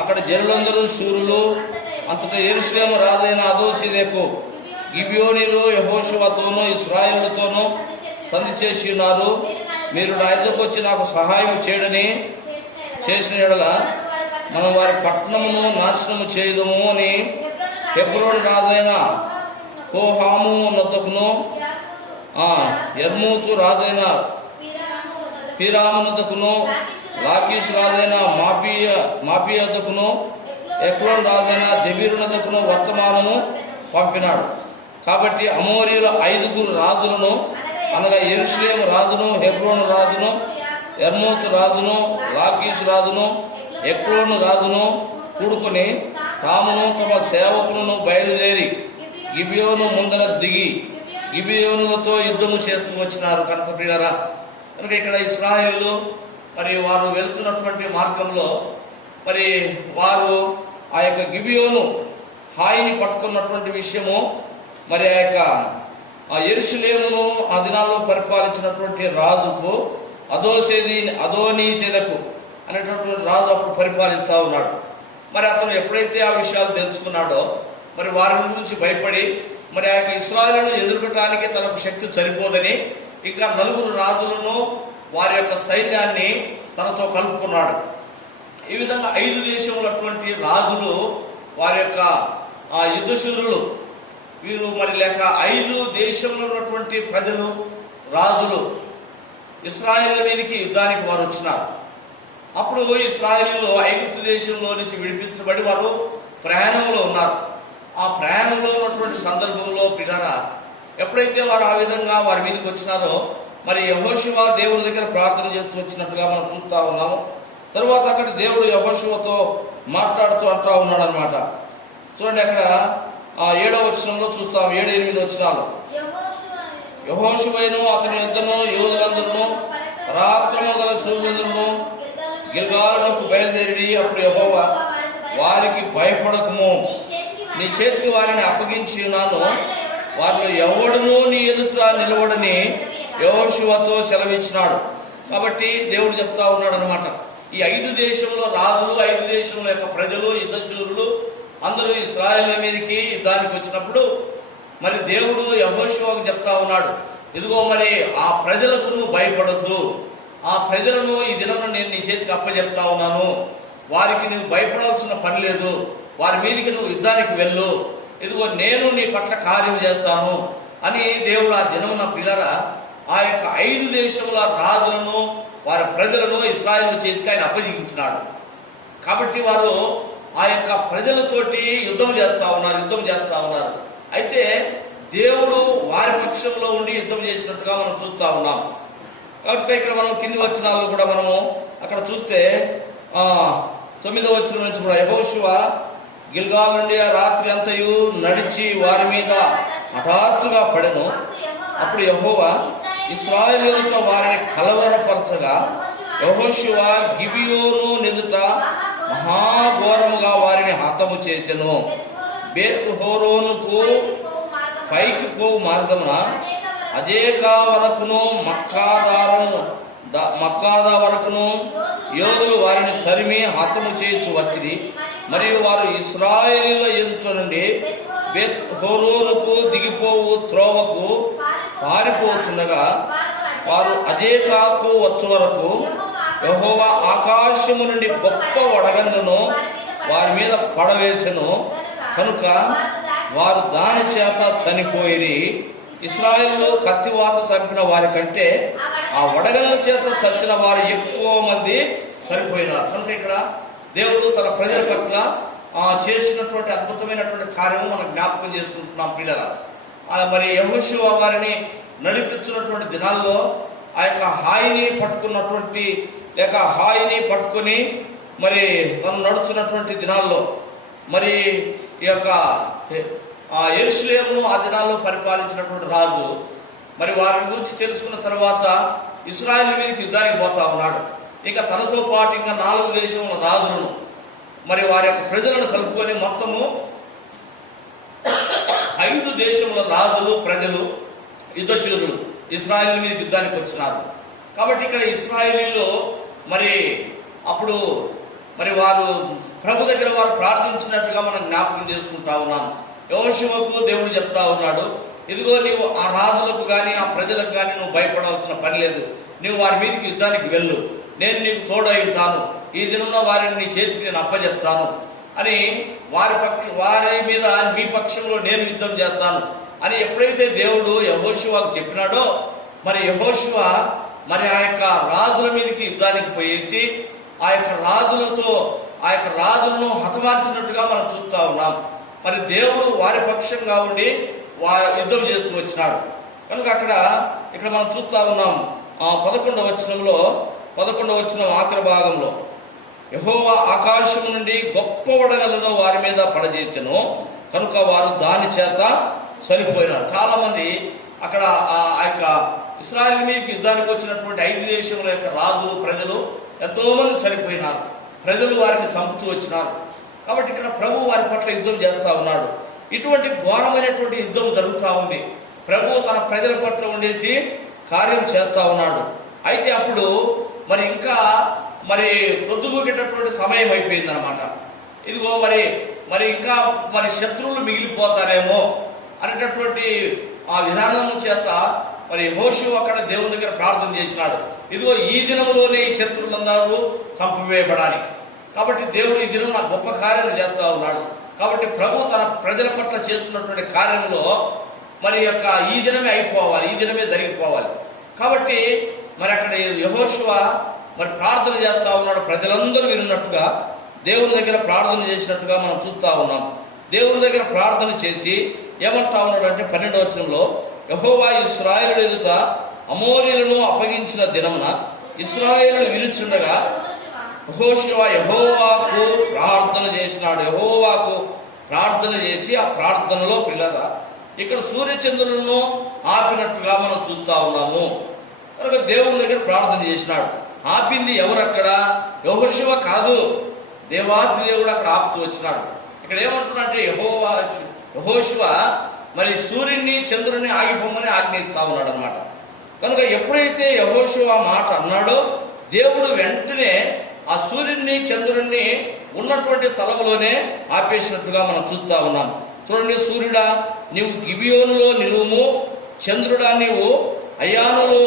అక్కడ జనులందరూ శూరులు. అంతటా యెరూషలేము రాజైన అదోనీసెదకు గిబియోనీలు యెహోషువతోనూ ఇశ్రాయేలుతోనూ సంధి చేసి ఉన్నారు. మీరు నా యొద్దకు వచ్చి నాకు సహాయం చేయడని చేసిన యెడల మనం వారి పట్టణమును నాశనము చేయదము అని హెబ్రోను రాజైన హోహాము నొద్దకును యర్మూతు రాజైన పీరాము నొద్దకును లాకీషు రాజైన మాపియా వద్దకును ఎక్రోను రాజైన దెబీరు నొద్దకును వర్తమానము పంపినాడు. కాబట్టి అమోరీయుల 5 రాజులను అనగా యెరూషలేము రాజును, హెబ్రోను రాజును, యర్మూతు రాజును, లాకీషు రాజును, ఎక్రోను రాజును కూడుకుని తామును తమ సేవకులను బయలుదేరి గిబియోను ముందర దిగి గిబియోనులతో యుద్ధము చేస్తూ వచ్చినారు. కనుక ప్రియులారా, కనుక ఇక్కడ ఇశ్రాయేలు మరి వారు వెళ్తున్నటువంటి మార్గంలో మరి వారు ఆ యొక్క గిబియోను హాయిని పట్టుకున్నటువంటి విషయము మరి ఆ యొక్క యెరూషలేమును ఆ దినాల్లో పరిపాలించినటువంటి రాజుకు అదోనీసెదకు అనేటటువంటి రాజు అప్పుడు పరిపాలిస్తా ఉన్నాడు. మరి అతను ఎప్పుడైతే ఆ విషయాలు తెలుసుకున్నాడో మరి వారి గురించి భయపడి మరి ఆ యొక్క ఇశ్రాయేలును ఎదుర్కొనడానికి తనకు శక్తి సరిపోదని ఇంకా 4 రాజులను వారి యొక్క సైన్యాన్ని తనతో కలుపుకున్నాడు. ఈ విధంగా 5 దేశములటువంటి రాజులు వారి యొక్క యుద్ధశూరులు వీరు మరి లేక 5 దేశంలో ఉన్నటువంటి ప్రజలు రాజులు ఇశ్రాయేలు మీదకి యుద్ధానికి వారు వచ్చినారు. అప్పుడు ఇశ్రాయేలీయులు ఐగుప్తు దేశంలో నుంచి విడిపించబడి వారు ప్రయాణంలో ఉన్నారు. ఆ ప్రయాణంలో ఉన్నటువంటి సందర్భంలో పిల్లరా ఎప్పుడైతే వారు ఆ విధంగా వారి మీదకి వచ్చినారో మరి యెహోషువ దేవుని దగ్గర ప్రార్థన చేస్తూ వచ్చినట్టుగా మనం చూస్తా ఉన్నాము. తరువాత అక్కడ దేవుడు యెహోషువతో మాట్లాడుతూ అంటా ఉన్నాడు అనమాట. చూడండి అక్కడ 7వ వచనంలో చూస్తాం. 7, 8 వచనాలు. యెహోషువను అతని యుద్ధను యోధులందరూ పరాక్రమము గల శూరులందరూ గిల్గాలునకు బయలుదేరి అప్పుడు యెహోవా వారికి భయపడకము, నీ చేతికి వారిని అప్పగించి ఉన్నాను, వారిని ఎవడునూ నీ ఎదుట నిలవడని యెహోషువతో సెలవిచ్చినాడు. కాబట్టి దేవుడు చెప్తా ఉన్నాడు అనమాట. ఈ 5 దేశంలో రాజులు, 5 దేశంలో యొక్క ప్రజలు, యుద్ధశూరులు అందరూ ఇశ్రాయేలు మీదకి యుద్ధానికి వచ్చినప్పుడు మరి దేవుడు యెహోషువకు చెప్తా ఉన్నాడు, ఇదిగో మరి ఆ ప్రజలకు నువ్వు భయపడొద్దు, ఆ ప్రజలను ఈ దినం నేను నీ చేతికి అప్పచెప్తా ఉన్నాను, వారికి నువ్వు భయపడాల్సిన పని లేదు, వారి మీదకి నువ్వు యుద్ధానికి వెళ్ళు, ఇదిగో నేను నీ పట్ల కార్యం చేస్తాను అని దేవుడు ఆ దినమున పిల్లరా ఆ యొక్క 5 దేశముల రాజులను వారి ప్రజలను ఇశ్రాయేలు చేతికి ఆయన అప్పగించినాడు. కాబట్టి వారు ఆ యొక్క ప్రజలతోటి యుద్ధం చేస్తా ఉన్నారు. అయితే దేవుడు వారి పక్షంలో ఉండి యుద్ధం చేసినట్టుగా మనం చూస్తా ఉన్నాం. కాబట్టి ఇక్కడ మనం కింది వచనాల్లో కూడా మనము అక్కడ చూస్తే 9వ వచనం నుంచి కూడా యెహోషువ గిల్గాల్ నుండి ఆ రాత్రి అంతయు నడిచి వారి మీద హఠాత్తుగా పడెను. అప్పుడు యెహోవా ఇశ్రాయేలీయులతో వారిని కలవరపరచగా యెహోషువ గిబియోను ఎదుట మహాఘోరముగా వారిని హతము చేసెను. బేత్ హోరోనుకు పైకి పోవు మార్గమున అజేకా వరకును మక్కాదా వరకును యోధులు వారిని తరిమి హతము చేసి వచ్చింది. మరియు వారు ఇశ్రాయేలీయుల ఎదుట నుండి బేత్ హోరోనుకు దిగిపోవు త్రోవకు పారిపోతుండగా వారు అజేకాకు వచ్చు వరకు యెహోవా ఆకాశము నుండి గొప్ప వడగండ్లను వారి మీద పడవేసెను. కనుక వారు దాని చేత చనిపోయి. ఇశ్రాయేలు కత్తివాత చంపిన వారి కంటే ఆ వడగండ్ల చేత చంపిన వారు ఎక్కువ మంది చనిపోయినారు. కనుక ఇక్కడ దేవుడు తన ప్రజల పట్ల చేసినటువంటి అద్భుతమైనటువంటి కార్యము మనం జ్ఞాపకం చేసుకుంటున్నాం పిల్లల. మరి యెహోషువ వారిని నడిపించినటువంటి దినాల్లో ఆ యొక్క హాయిని పట్టుకున్నటువంటి లేక హాయిని పట్టుకుని మరి తను నడుస్తున్నటువంటి దినాల్లో మరి ఈ యొక్క యెరూషలేమును ఆ దినాల్లో పరిపాలించినటువంటి రాజు మరి వారి గురించి తెలుసుకున్న తర్వాత ఇశ్రాయేలు మీదకి యుద్ధానికి పోతా ఉన్నాడు. ఇంకా తనతో పాటు ఇంకా 4 దేశముల రాజులను మరి వారి యొక్క ప్రజలను కలుపుకొని మొత్తము 5 దేశముల రాజులు ప్రజలు యుద్ధశూరులు ఇశ్రాయేలు మీద యుద్ధానికి వచ్చినారు. కాబట్టి ఇక్కడ ఇశ్రాయేలీలు మరి అప్పుడు మరి వారు ప్రభు దగ్గర వారు ప్రార్థించినట్టుగా మనం జ్ఞాపకం చేసుకుంటా ఉన్నాం. యెహోషువకు దేవుడు చెప్తా ఉన్నాడు, ఇదిగో నీవు ఆ రాజులకు కానీ ఆ ప్రజలకు కానీ నువ్వు భయపడవలసిన పని లేదు. నువ్వు వారి మీదకి యుద్ధానికి వెళ్ళు, నేను నీకు తోడై ఉంటాను, ఈ దినంలో వారిని నీ చేతికి నేను అప్పచెప్తాను అని వారి మీద మీ పక్షంలో నేను యుద్ధం చేస్తాను అని ఎప్పుడైతే దేవుడు యెహోషువకు చెప్పినాడో మరి యెహోషువ మరి ఆ యొక్క రాజుల మీదకి యుద్ధానికి పోయేసి ఆ యొక్క రాజులను హతమార్చినట్టుగా మనం చూస్తా ఉన్నాం. మరి దేవుడు వారి పక్షంగా ఉండి యుద్ధం చేస్తూ వచ్చినాడు. కనుక ఇక్కడ మనం చూస్తా ఉన్నాం 11వ వచనం ఆఖరి భాగంలో యెహోవా ఆకాశం నుండి గొప్ప వడగళ్లను వారి మీద పడజేసెను, కనుక వారు దాని చేత చనిపోయినారు. చాలా మంది అక్కడ ఆ యొక్క ఇశ్రాయేలు మీదకి యుద్ధానికి వచ్చినటువంటి 5 దేశముల యొక్క రాజులు ప్రజలు ఎంతో మంది చనిపోయినారు. ప్రజలు వారిని చంపుతూ వచ్చినారు. కాబట్టి ఇక్కడ ప్రభు వారి పట్ల యుద్ధం చేస్తా ఉన్నాడు. ఇటువంటి ఘోరమైనటువంటి యుద్ధం జరుగుతూ ఉంది. ప్రభు తన ప్రజల పట్ల ఉండేసి కార్యం చేస్తా ఉన్నాడు. అయితే అప్పుడు మరి ఇంకా మరి పొద్దుగూకేటటువంటి సమయం అయిపోయింది అనమాట. ఇదిగో మరి ఇంకా మరి శత్రువులు మిగిలిపోతారేమో అనేటటువంటి ఆ విధానం చేత మరి యెహోషువ అక్కడ దేవుని దగ్గర ప్రార్థన చేసినాడు. ఇదిగో ఈ దినంలోనే ఈ శత్రువులందరూ చంపివేయబడాలి. కాబట్టి దేవుడు ఈ దినం నా గొప్ప కార్యం చేస్తా ఉన్నాడు. కాబట్టి ప్రభు తన ప్రజల పట్ల చేస్తున్నటువంటి కార్యంలో మరి యొక్క ఈ దినమే అయిపోవాలి, ఈ దినమే జరిగిపోవాలి. కాబట్టి మరి అక్కడ యెహోషువ మరి ప్రార్థన చేస్తా ఉన్నాడు. ప్రజలందరూ విన్నట్టుగా దేవుని దగ్గర ప్రార్థన చేసినట్టుగా మనం చూస్తా ఉన్నాం. దేవుని దగ్గర ప్రార్థన చేసి ఏమంటా ఉన్నాడు అంటే 12వ వచనంలో యెహోవా ఇశ్రాయేలు ఎదుట అమోరీయులను అప్పగించిన దినమున ఇశ్రాయేలు విలుచుండగా యెహోషువ యెహోవాకు ప్రార్థన చేసినాడు. యెహోవాకు ప్రార్థన చేసి ఆ ప్రార్థనలో పిల్లరా ఇక్కడ సూర్యచంద్రులను ఆపినట్టుగా మనం చూస్తా ఉన్నాము. కనుక దేవుని దగ్గర ప్రార్థన చేసినాడు. ఆపింది ఎవరక్కడ? యెహోషువ కాదు, దేవాతి దేవుడు అక్కడ ఆపుతూ వచ్చినాడు. ఇక్కడ ఏమంటున్నాడంటే యెహోషువ మరి సూర్యుని చంద్రుని ఆగిపోమని ఆజ్ఞయిస్తా ఉన్నాడు అనమాట. కనుక ఎప్పుడైతే యెహోషువ మాట అన్నాడో దేవుడు వెంటనే ఆ సూర్యుని చంద్రుణ్ణి ఉన్నటువంటి స్థలంలోనే ఆపేసినట్టుగా మనం చూస్తా ఉన్నాం. చూడండి, సూర్యుడా నీవు గిబియోనులో నిలువుము, చంద్రుడా నీవు అయ్యాలోయలో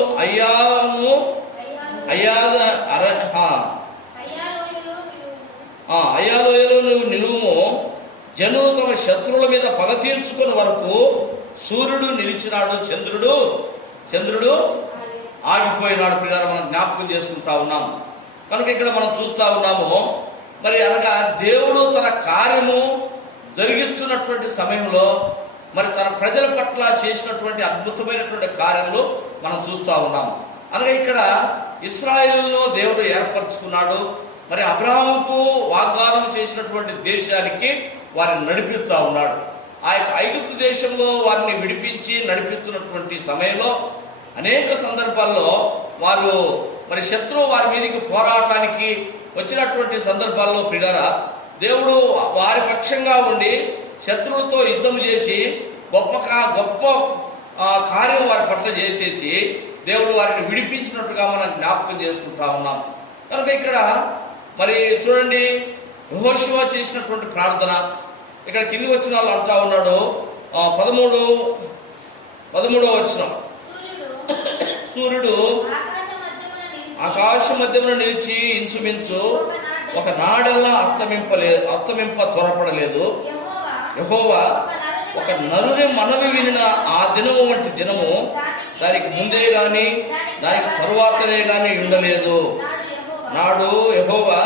నువ్వు నిలువుము. జనులు తమ శత్రువుల మీద పగ తీర్చుకుని వరకు సూర్యుడు నిలిచినాడు, చంద్రుడు ఆగిపోయినాడు. పిల్లలు మనం జ్ఞాపకం చేసుకుంటా ఉన్నాం. కనుక ఇక్కడ మనం చూస్తా ఉన్నాము మరి అనగా దేవుడు తన కార్యము జరిగిస్తున్నటువంటి సమయంలో మరి తన ప్రజల పట్ల చేసినటువంటి అద్భుతమైనటువంటి కార్యములు మనం చూస్తా ఉన్నాము. అనగా ఇక్కడ ఇశ్రాయేలును దేవుడు ఏర్పరచుకున్నాడు. మరి అబ్రహాముకు వాగ్దానం చేసినటువంటి దేశానికి వారిని నడిపిస్తా ఉన్నాడు. ఆ యొక్క ఐగుప్తు దేశంలో వారిని విడిపించి నడిపిస్తున్నటువంటి సమయంలో అనేక సందర్భాల్లో వారు మరి శత్రువు వారి మీదకి పోరాటానికి వచ్చినటువంటి సందర్భాల్లో ప్రియులారా, దేవుడు వారి పక్షంగా ఉండి శత్రువులతో యుద్ధం చేసి గొప్ప కార్యం వారి పట్ల చేసేసి దేవుడు వారిని విడిపించినట్టుగా మనం జ్ఞాపకం చేసుకుంటా ఉన్నాం. కనుక ఇక్కడ మరి చూడండి, యెహోషువ చేసినటువంటి ప్రార్థన ఇక్కడ కింది వచ్చిన వాళ్ళు అంటా ఉన్నాడు. 13వ వచనం, సూర్యుడు ఆకాశ మధ్యమున నిలిచి ఇంచుమించు ఒక నాడెల్లా అస్తమింప త్వరపడలేదు. యెహోవా ఒక నరుని మనవి వినిన ఆ దినము వంటి దినము దానికి ముందే గాని దానికి తరువాతనే గాని ఉండలేదు. నాడు యెహోవా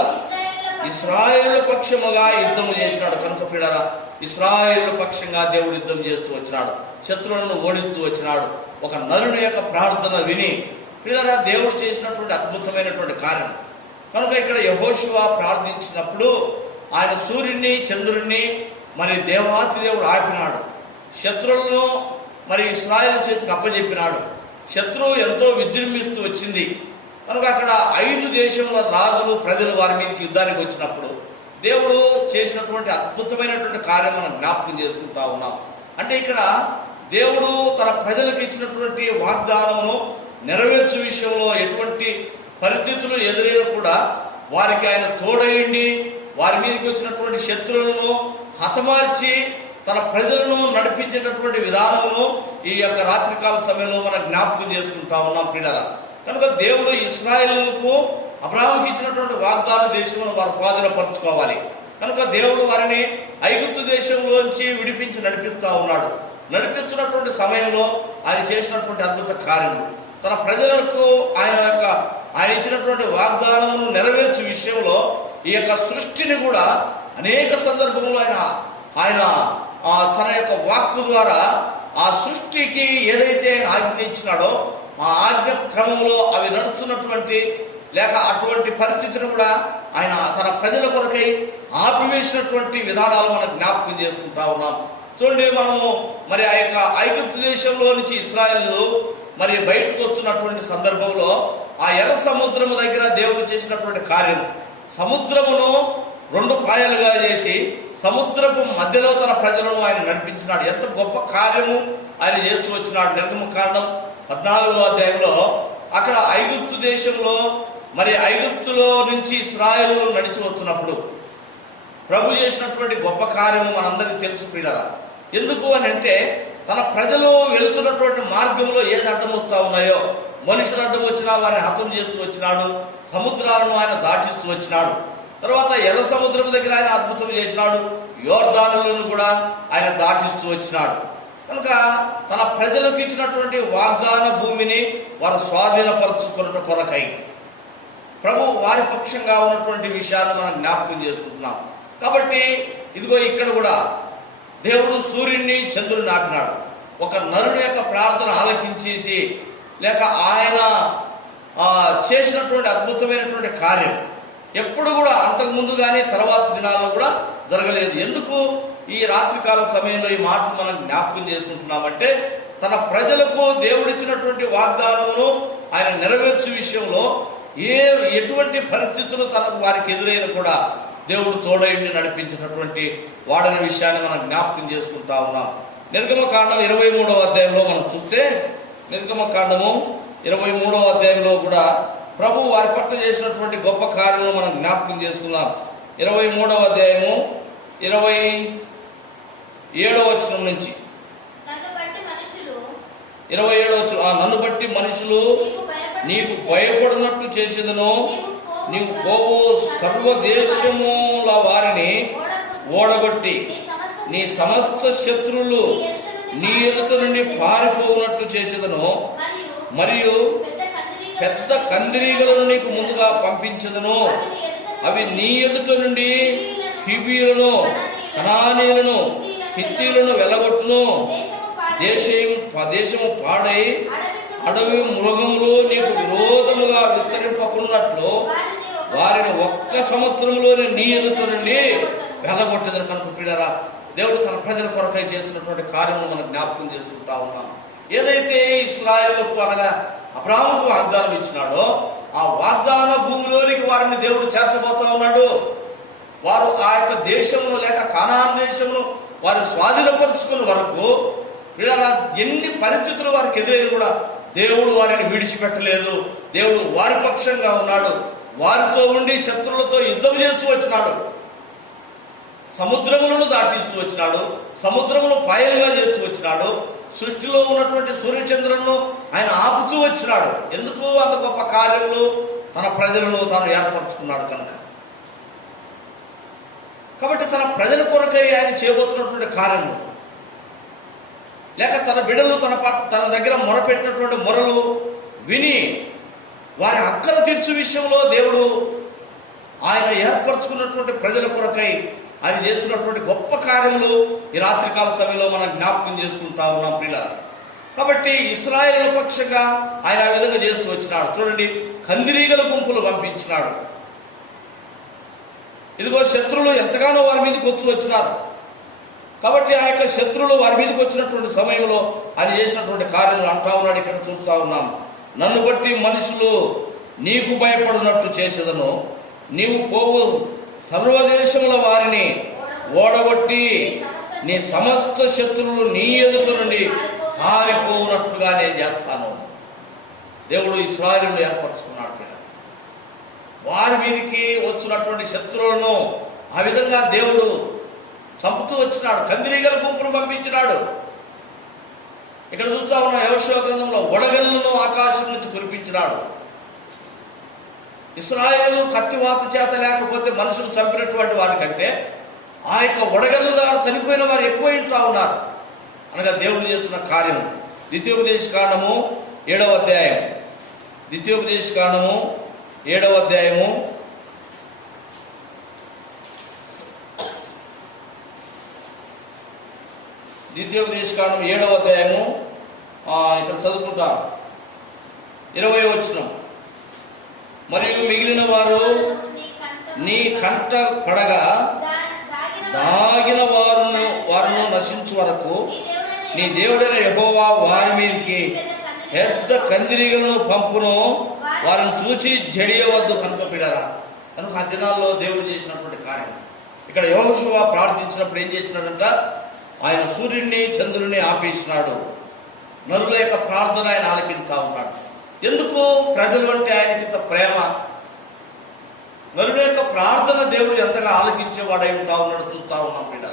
ఇశ్రాయేలు పక్షముగా యుద్ధము చేసినాడు. కనుక ప్రియులారా, ఇశ్రాయేలు పక్షంగా దేవుడు యుద్ధం చేస్తూ వచ్చినాడు, శత్రువులను ఓడిస్తూ వచ్చినాడు. ఒక నరుని యొక్క ప్రార్థన విని ప్రియులారా దేవుడు చేసినటువంటి అద్భుతమైనటువంటి కార్యం. కనుక ఇక్కడ యెహోషువ ప్రార్థించినప్పుడు ఆయన సూర్యుడిని చంద్రుడిని మరి దేవాతి దేవుడు ఆపినాడు. శత్రువులను మరి ఇశ్రాయేలు చేతికి అప్పచెప్పినాడు. శత్రువు ఎంతో విజృంభిస్తూ వచ్చింది. కనుక అక్కడ 5 దేశముల రాజులు ప్రజలు వారి మీదకి యుద్ధానికి వచ్చినప్పుడు దేవుడు చేసినటువంటి అద్భుతమైనటువంటి కార్యం మనం జ్ఞాపకం చేసుకుంటా ఉన్నాం. అంటే ఇక్కడ దేవుడు తన ప్రజలకు ఇచ్చినటువంటి వాగ్దానమును నెరవేర్చు విషయంలో ఎటువంటి పరిస్థితులు ఎదురైనా కూడా వారికి ఆయన తోడైండి వారి మీదకి వచ్చినటువంటి శత్రువులను హతమార్చి తన ప్రజలను నడిపించేటటువంటి విధానమును ఈ యొక్క రాత్రికాల సమయంలో మనం జ్ఞాపకం చేసుకుంటా ఉన్నాం ప్రియులారా. కనుక దేవుడు ఇశ్రాయేలుకు అబ్రహాముకి ఇచ్చినటువంటి వాగ్దాన దేశమును వారు స్వాధీనపరచుకోవాలి. కనుక దేవుడు వారిని ఐగుప్తు దేశంలోంచి విడిపించి నడిపిస్తా ఉన్నాడు. నడిపించినటువంటి సమయంలో ఆయన చేసినటువంటి అద్భుత కార్యములు తన ప్రజలకు ఆయన ఇచ్చినటువంటి వాగ్దానమును నెరవేర్చే విషయంలో ఈ యొక్క సృష్టిని కూడా అనేక సందర్భంలో ఆయన తన యొక్క వాక్కు ద్వారా ఆ సృష్టికి ఏదైతే ఆజ్ఞ ఇచ్చినాడో ఆ ఆజ్ఞ క్రమంలో అవి నడుస్తున్నటువంటి లేక అటువంటి పరిస్థితిని కూడా ఆయన తన ప్రజల కొరకై ఆపివేసినటువంటి విధానాలు మనం జ్ఞాపకం చేసుకుంటా ఉన్నాం. చూడండి, మనము మరి ఆ యొక్క ఐగుప్తు దేశంలో నుంచి ఇశ్రాయేలు మరి బయటకు వస్తున్నటువంటి సందర్భంలో ఆ ఎర్ర సముద్రము దగ్గర దేవుడు చేసినటువంటి కార్యం, సముద్రమును 2 పాయలుగా చేసి సముద్రపు మధ్యలో తన ప్రజలను ఆయన నడిపించినాడు. ఎంత గొప్ప కార్యము ఆయన చేస్తూ వచ్చినాడు. నిర్గమకాండం 14వ అధ్యాయంలో అక్కడ ఐగుప్తు దేశంలో మరి ఐగుప్తులో నుంచి ఇశ్రాయేలు నడిచి వస్తున్నప్పుడు ప్రభు చేసినటువంటి గొప్ప కార్యము మనందరికీ తెలుసు ప్రియులారా. ఎందుకు అని అంటే తన ప్రజలు వెళుతున్నటువంటి మార్గంలో ఏది అడ్డం వస్తా ఉన్నాయో, మనుషులు అడ్డం వచ్చినా వారిని హతం చేస్తూ వచ్చినాడు. సముద్రాలను ఆయన దాటిస్తూ వచ్చినాడు. తర్వాత ఎర్ర సముద్రం దగ్గర ఆయన అద్భుతం చేసినాడు. యోర్దానులను కూడా ఆయన దాటిస్తూ వచ్చినాడు. కనుక తన ప్రజలకు ఇచ్చినటువంటి వాగ్దాన భూమిని వారు స్వాధీనపరచుకున్న కొరకై ప్రభు వారి పక్షంగా ఉన్నటువంటి విషయాన్ని మనం జ్ఞాపకం చేసుకుంటున్నాం. కాబట్టి ఇదిగో ఇక్కడ కూడా దేవుడు సూర్యుడిని చంద్రుడిని ఆపినాడు. ఒక నరుని యొక్క ప్రార్థన ఆలకించేసి లేక ఆయన చేసినటువంటి అద్భుతమైనటువంటి కార్యం ఎప్పుడు కూడా అంతకుముందు కానీ తర్వాత దినాల్లో కూడా జరగలేదు. ఎందుకు ఈ రాత్రికాల సమయంలో ఈ మాటను మనం జ్ఞాపకం చేసుకుంటున్నామంటే తన ప్రజలకు దేవుడిచ్చినటువంటి వాగ్దానమును ఆయన నెరవేర్చే విషయంలో ఎటువంటి పరిస్థితులు తనకు వారికి ఎదురైన కూడా దేవుడు తోడైండి నడిపించినటువంటి వాడని విషయాన్ని మనం జ్ఞాపకం చేసుకుంటా ఉన్నాం. నిర్గమకాండం 23వ అధ్యాయంలో మనం చూస్తే నిర్గమకాండము 23వ అధ్యాయంలో కూడా ప్రభు వారి పట్ల చేసినటువంటి గొప్ప కార్యము మనం జ్ఞాపకం చేసుకున్నాం. 23వ అధ్యాయము 27వ వచనం నుంచి 27వ వచనం, నన్ను బట్టి మనుషులు నీకు భయపడినట్లు చేసేదను, నీవు పోవు సర్వదేశముల వారిని ఓడగొట్టి నీ సమస్త శత్రువులు నీ ఎదుట నుండి పారిపోవునట్లు చేసేదను, మరియు పెద్ద కందిరీగలను నీకు ముందుగా పంపించదును. అవి నీ ఎదుట నుండి హిబీయులను, కనానీయులను, హిత్తీయులను వెలగొట్టును. దేశము పాడై అడవి మృగములు నీకు విరోధముగా విస్తరింపకున్నట్లు వారిని ఒక్క సంవత్సరంలోనే నీ ఎదుట నుండి వెలగొట్టేదని. కనుక పిల్లరా, దేవుడు తన ప్రజల కొరకై చేస్తున్నటువంటి కార్యము మనం జ్ఞాపకం చేసుకుంటా ఉన్నాం. ఏదైతే ఇశ్రాయేలుకు అనగా అబ్రాహాముకు వాగ్దానం ఇచ్చినాడో ఆ వాగ్దాన భూమిలోనికి వారిని దేవుడు చేర్చబోతా ఉన్నాడు. వారు ఆ యొక్క దేశమును లేక కానాను దేశమును వారు స్వాధీనపరుచుకున్న వరకు ఎన్ని పరిస్థితులు వారికి ఎదురైన కూడా దేవుడు వారిని విడిచిపెట్టలేదు. దేవుడు వారి పక్షంగా ఉన్నాడు. వారితో ఉండి శత్రువులతో యుద్ధం చేస్తూ వచ్చినాడు. సముద్రములను దాటిస్తూ వచ్చినాడు. సముద్రమును పాయలుగా చేస్తూ వచ్చినాడు. సృష్టిలో ఉన్నటువంటి సూర్యచంద్రులను ఆయన ఆపుతూ వచ్చినాడు. ఎందుకు? అంత గొప్ప కార్యములు తన ప్రజలను తాను ఏర్పరచుకున్నాడు కనుక. కాబట్టి తన ప్రజల కొరకై ఆయన చేయబోతున్నటువంటి కార్యములు లేక తన బిడ్డలు తన దగ్గర మొరపెట్టినటువంటి మొరలు విని వారి అక్కర తీర్చు విషయంలో దేవుడు ఆయన ఏర్పరచుకున్నటువంటి ప్రజల కొరకై ఆయన చేస్తున్నటువంటి గొప్ప కార్యములు ఈ రాత్రికాల సమయంలో మనం జ్ఞాపకం చేసుకుంటా ఉన్నాం ప్రియులారా. కాబట్టి ఇశ్రాయేలు పక్షంగా ఆయన ఆ విధంగా చేస్తూ వచ్చినాడు. చూడండి, కందిరీగల గుంపులు పంపించినాడు. ఇదిగో శత్రువులు ఎంతగానో వారి మీదకి వస్తూ వచ్చినారు. కాబట్టి ఆ యొక్క శత్రువులు వారి మీదకి వచ్చినటువంటి సమయంలో ఆయన చేసినటువంటి కార్యాలు అంటా ఉన్నాడు. ఇక్కడ చూస్తూ ఉన్నాం, నన్ను బట్టి మనుషులు నీకు భయపడినట్టు చేసేదను, నీవు పోవు సర్వదేశముల వారిని ఓడగొట్టి నీ సమస్త శత్రువులు నీ ఎదుట నుండి పారిపోనట్లుగా నేను చేస్తాను. దేవుడు ఇశ్రాయేలును ఏర్పరచుకున్నాడు. వారి మీదకి వచ్చినటువంటి శత్రువులను ఆ విధంగా దేవుడు చంపుతూ వచ్చినాడు. కందిరీగల గుంపును పంపించినాడు. ఇక్కడ చూస్తా ఉన్న యెహోషువ గ్రంథంలో వడగళ్లను ఆకాశం నుంచి కురిపించినాడు. ఇశ్రాయేలు కత్తివాత చేత లేకపోతే మనుషులు చంపినటువంటి వారి కంటే ఆ యొక్క వడగళ్ళ ద్వారా చనిపోయిన వారు ఎక్కువ ఇంటా ఉన్నారు అనగా దేవుడు చేస్తున్న కార్యం. ద్వితీయోపదేశకాండము 7వ అధ్యాయం. ద్వితీయోపదేశకాండము 7వ అధ్యాయము 7వ అధ్యాయము ఇక్కడ చదువుకుంటా 20వ వచనం. మరియు మిగిలిన వారు నీ కంట పడగా దాగిన వారును నశించు వరకు నీ దేవుడైన యెహోవా వారి మీదకి పెద్ద కందిరీగలను పంపును, వారిని చూసి జడియవద్దు కనుక పిడరా. కనుక ఆ దినాల్లో దేవుడు చేసినటువంటి కార్యం. ఇక్కడ యెహోషువ ప్రార్థించినప్పుడు ఏం చేసినాడంట? ఆయన సూర్యుడిని చంద్రుడిని ఆపేసినాడు. నరుల యొక్క ప్రార్థన ఆయన ఆలకించుతా ఉన్నాడు. ఎందుకు? ప్రజలు అంటే ఆయనకి ఇంత ప్రేమ. నరుల యొక్క ప్రార్థన దేవుడు ఎంతగా ఆలకించేవాడై ఉంటా ఉన్నాడు చూస్తా ఉన్నాం బిడ్డ.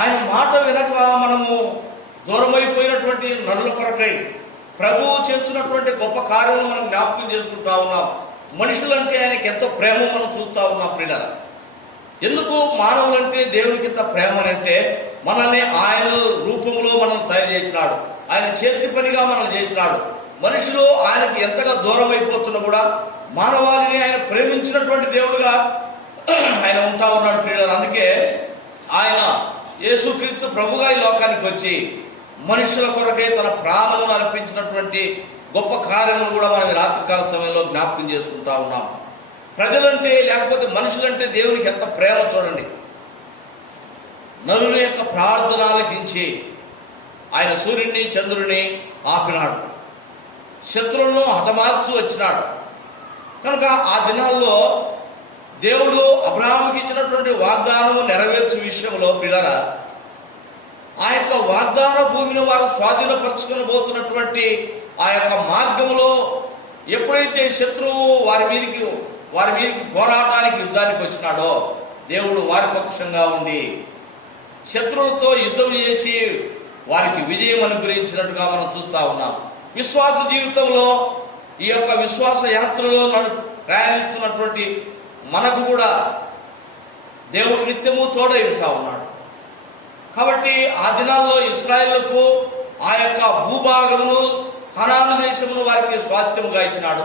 ఆయన మాట వినక మనము దూరమైపోయినటువంటి నరుల కొరకై ప్రభువు చేస్తున్నటువంటి గొప్ప కార్యములు మనం జ్ఞాపకం చేసుకుంటా ఉన్నాం. మనుషులంటే ఆయనకి ఎంతో ప్రేమ మనం చూస్తా ఉన్నాం బిడ్డ. ఎందుకు మానవులంటే దేవునికి ఇంత ప్రేమ అంటే మనల్ని ఆయన రూపంలో మనం తయారు చేసినాడు. ఆయన చేతి పనిగా మనం చేసినాడు. మనుషులు ఆయనకి ఎంతగా దూరం అయిపోతున్నా కూడా మానవాళిని ఆయన ప్రేమించినటువంటి దేవుడుగా ఆయన ఉంటా ఉన్నాడు ప్రియులారా. అందుకే ఆయన యేసుక్రీస్తు ప్రభుగా ఈ లోకానికి వచ్చి మనుషుల కొరకై తన ప్రాణమును అర్పించినటువంటి గొప్ప కార్యములు కూడా మనం రాత్రికాల సమయంలో జ్ఞాపకం చేసుకుంటా ఉన్నాం. ప్రజలంటే లేకపోతే మనుషులంటే దేవునికి ఎంత ప్రేమ చూడండి. నరుని యొక్క ప్రార్థన ఆలకించి ఆయన సూర్యుడిని చంద్రుడిని ఆపినాడు. శత్రువులను హతమార్చు వచ్చినాడు. కనుక ఆ దినాల్లో దేవుడు అబ్రహాముకి ఇచ్చినటువంటి వాగ్దానము నెరవేర్చు విషయంలో పిల్లరా ఆ యొక్క వాగ్దాన భూమిని వారు స్వాధీనపరచుకొని పోతున్నటువంటి ఆ యొక్క మార్గంలో ఎప్పుడైతే శత్రువు వారి మీదకి పోరాటానికి యుద్ధానికి వచ్చినాడో దేవుడు వారి పక్షంగా ఉండి శత్రువులతో యుద్ధం చేసి వారికి విజయం అనుగ్రహించినట్టుగా మనం చూస్తా ఉన్నాం. విశ్వాస జీవితంలో ఈ యొక్క విశ్వాస యాత్రలో ప్రయాణిస్తున్నటువంటి మనకు కూడా దేవుడు నిత్యము తోడై ఉంటా ఉన్నాడు. కాబట్టి ఆ దినాల్లో ఇశ్రాయేలుకు ఆ యొక్క భూభాగమును కనాను దేశమును వారికి స్వాస్థ్యముగా ఇచ్చినాడు.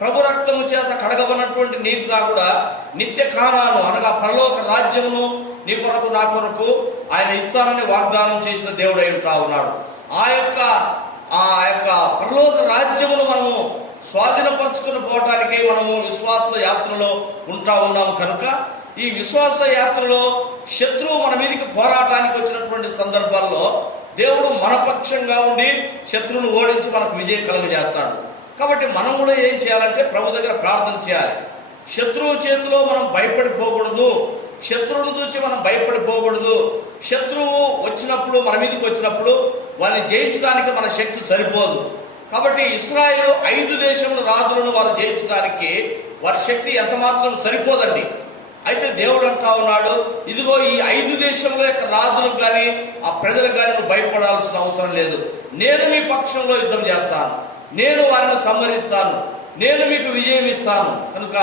ప్రభు రక్తము చేత కడగబడినటువంటి నీకుగా కూడా నిత్య కానాను అనగా పరలోక రాజ్యమును నీ కొరకు నా కొరకు ఆయన ఇస్తానని వాగ్దానం చేసిన దేవుడై ఉంటా ఉన్నాడు. ఆ యొక్క పరలోక రాజ్యమును మనము స్వాధీనపరచుకుని పోవటానికి మనము విశ్వాస యాత్రలో ఉంటా ఉన్నాము. కనుక ఈ విశ్వాస యాత్రలో శత్రువు మన మీదకి పోరాటానికి వచ్చినటువంటి సందర్భాల్లో దేవుడు మన పక్షంగా ఉండి శత్రువును ఓడించి మనకు విజయం కలుగజేస్తాడు. కాబట్టి మనం కూడా ఏం చేయాలంటే ప్రభు దగ్గర ప్రార్థన చేయాలి. శత్రువు చేతిలో మనం భయపడిపోకూడదు, శత్రువును చూసి మనం భయపడిపోకూడదు. శత్రువు వచ్చినప్పుడు, మన మీదకి వచ్చినప్పుడు వారిని జయించడానికి మన శక్తి సరిపోదు. కాబట్టి ఇశ్రాయేలు 5 దేశముల రాజులను వారు జయించడానికి వారి శక్తి ఎంత మాత్రం సరిపోదండి. అయితే దేవుడు అంటా ఉన్నాడు, ఇదిగో ఈ 5 దేశముల యొక్క రాజులకు కానీ ఆ ప్రజలకు కానీ నువ్వు భయపడాల్సిన అవసరం లేదు. నేను మీ పక్షంలో యుద్ధం చేస్తాను, నేను వారిని సంహరిస్తాను, నేను మీకు విజయం ఇస్తాను. కనుక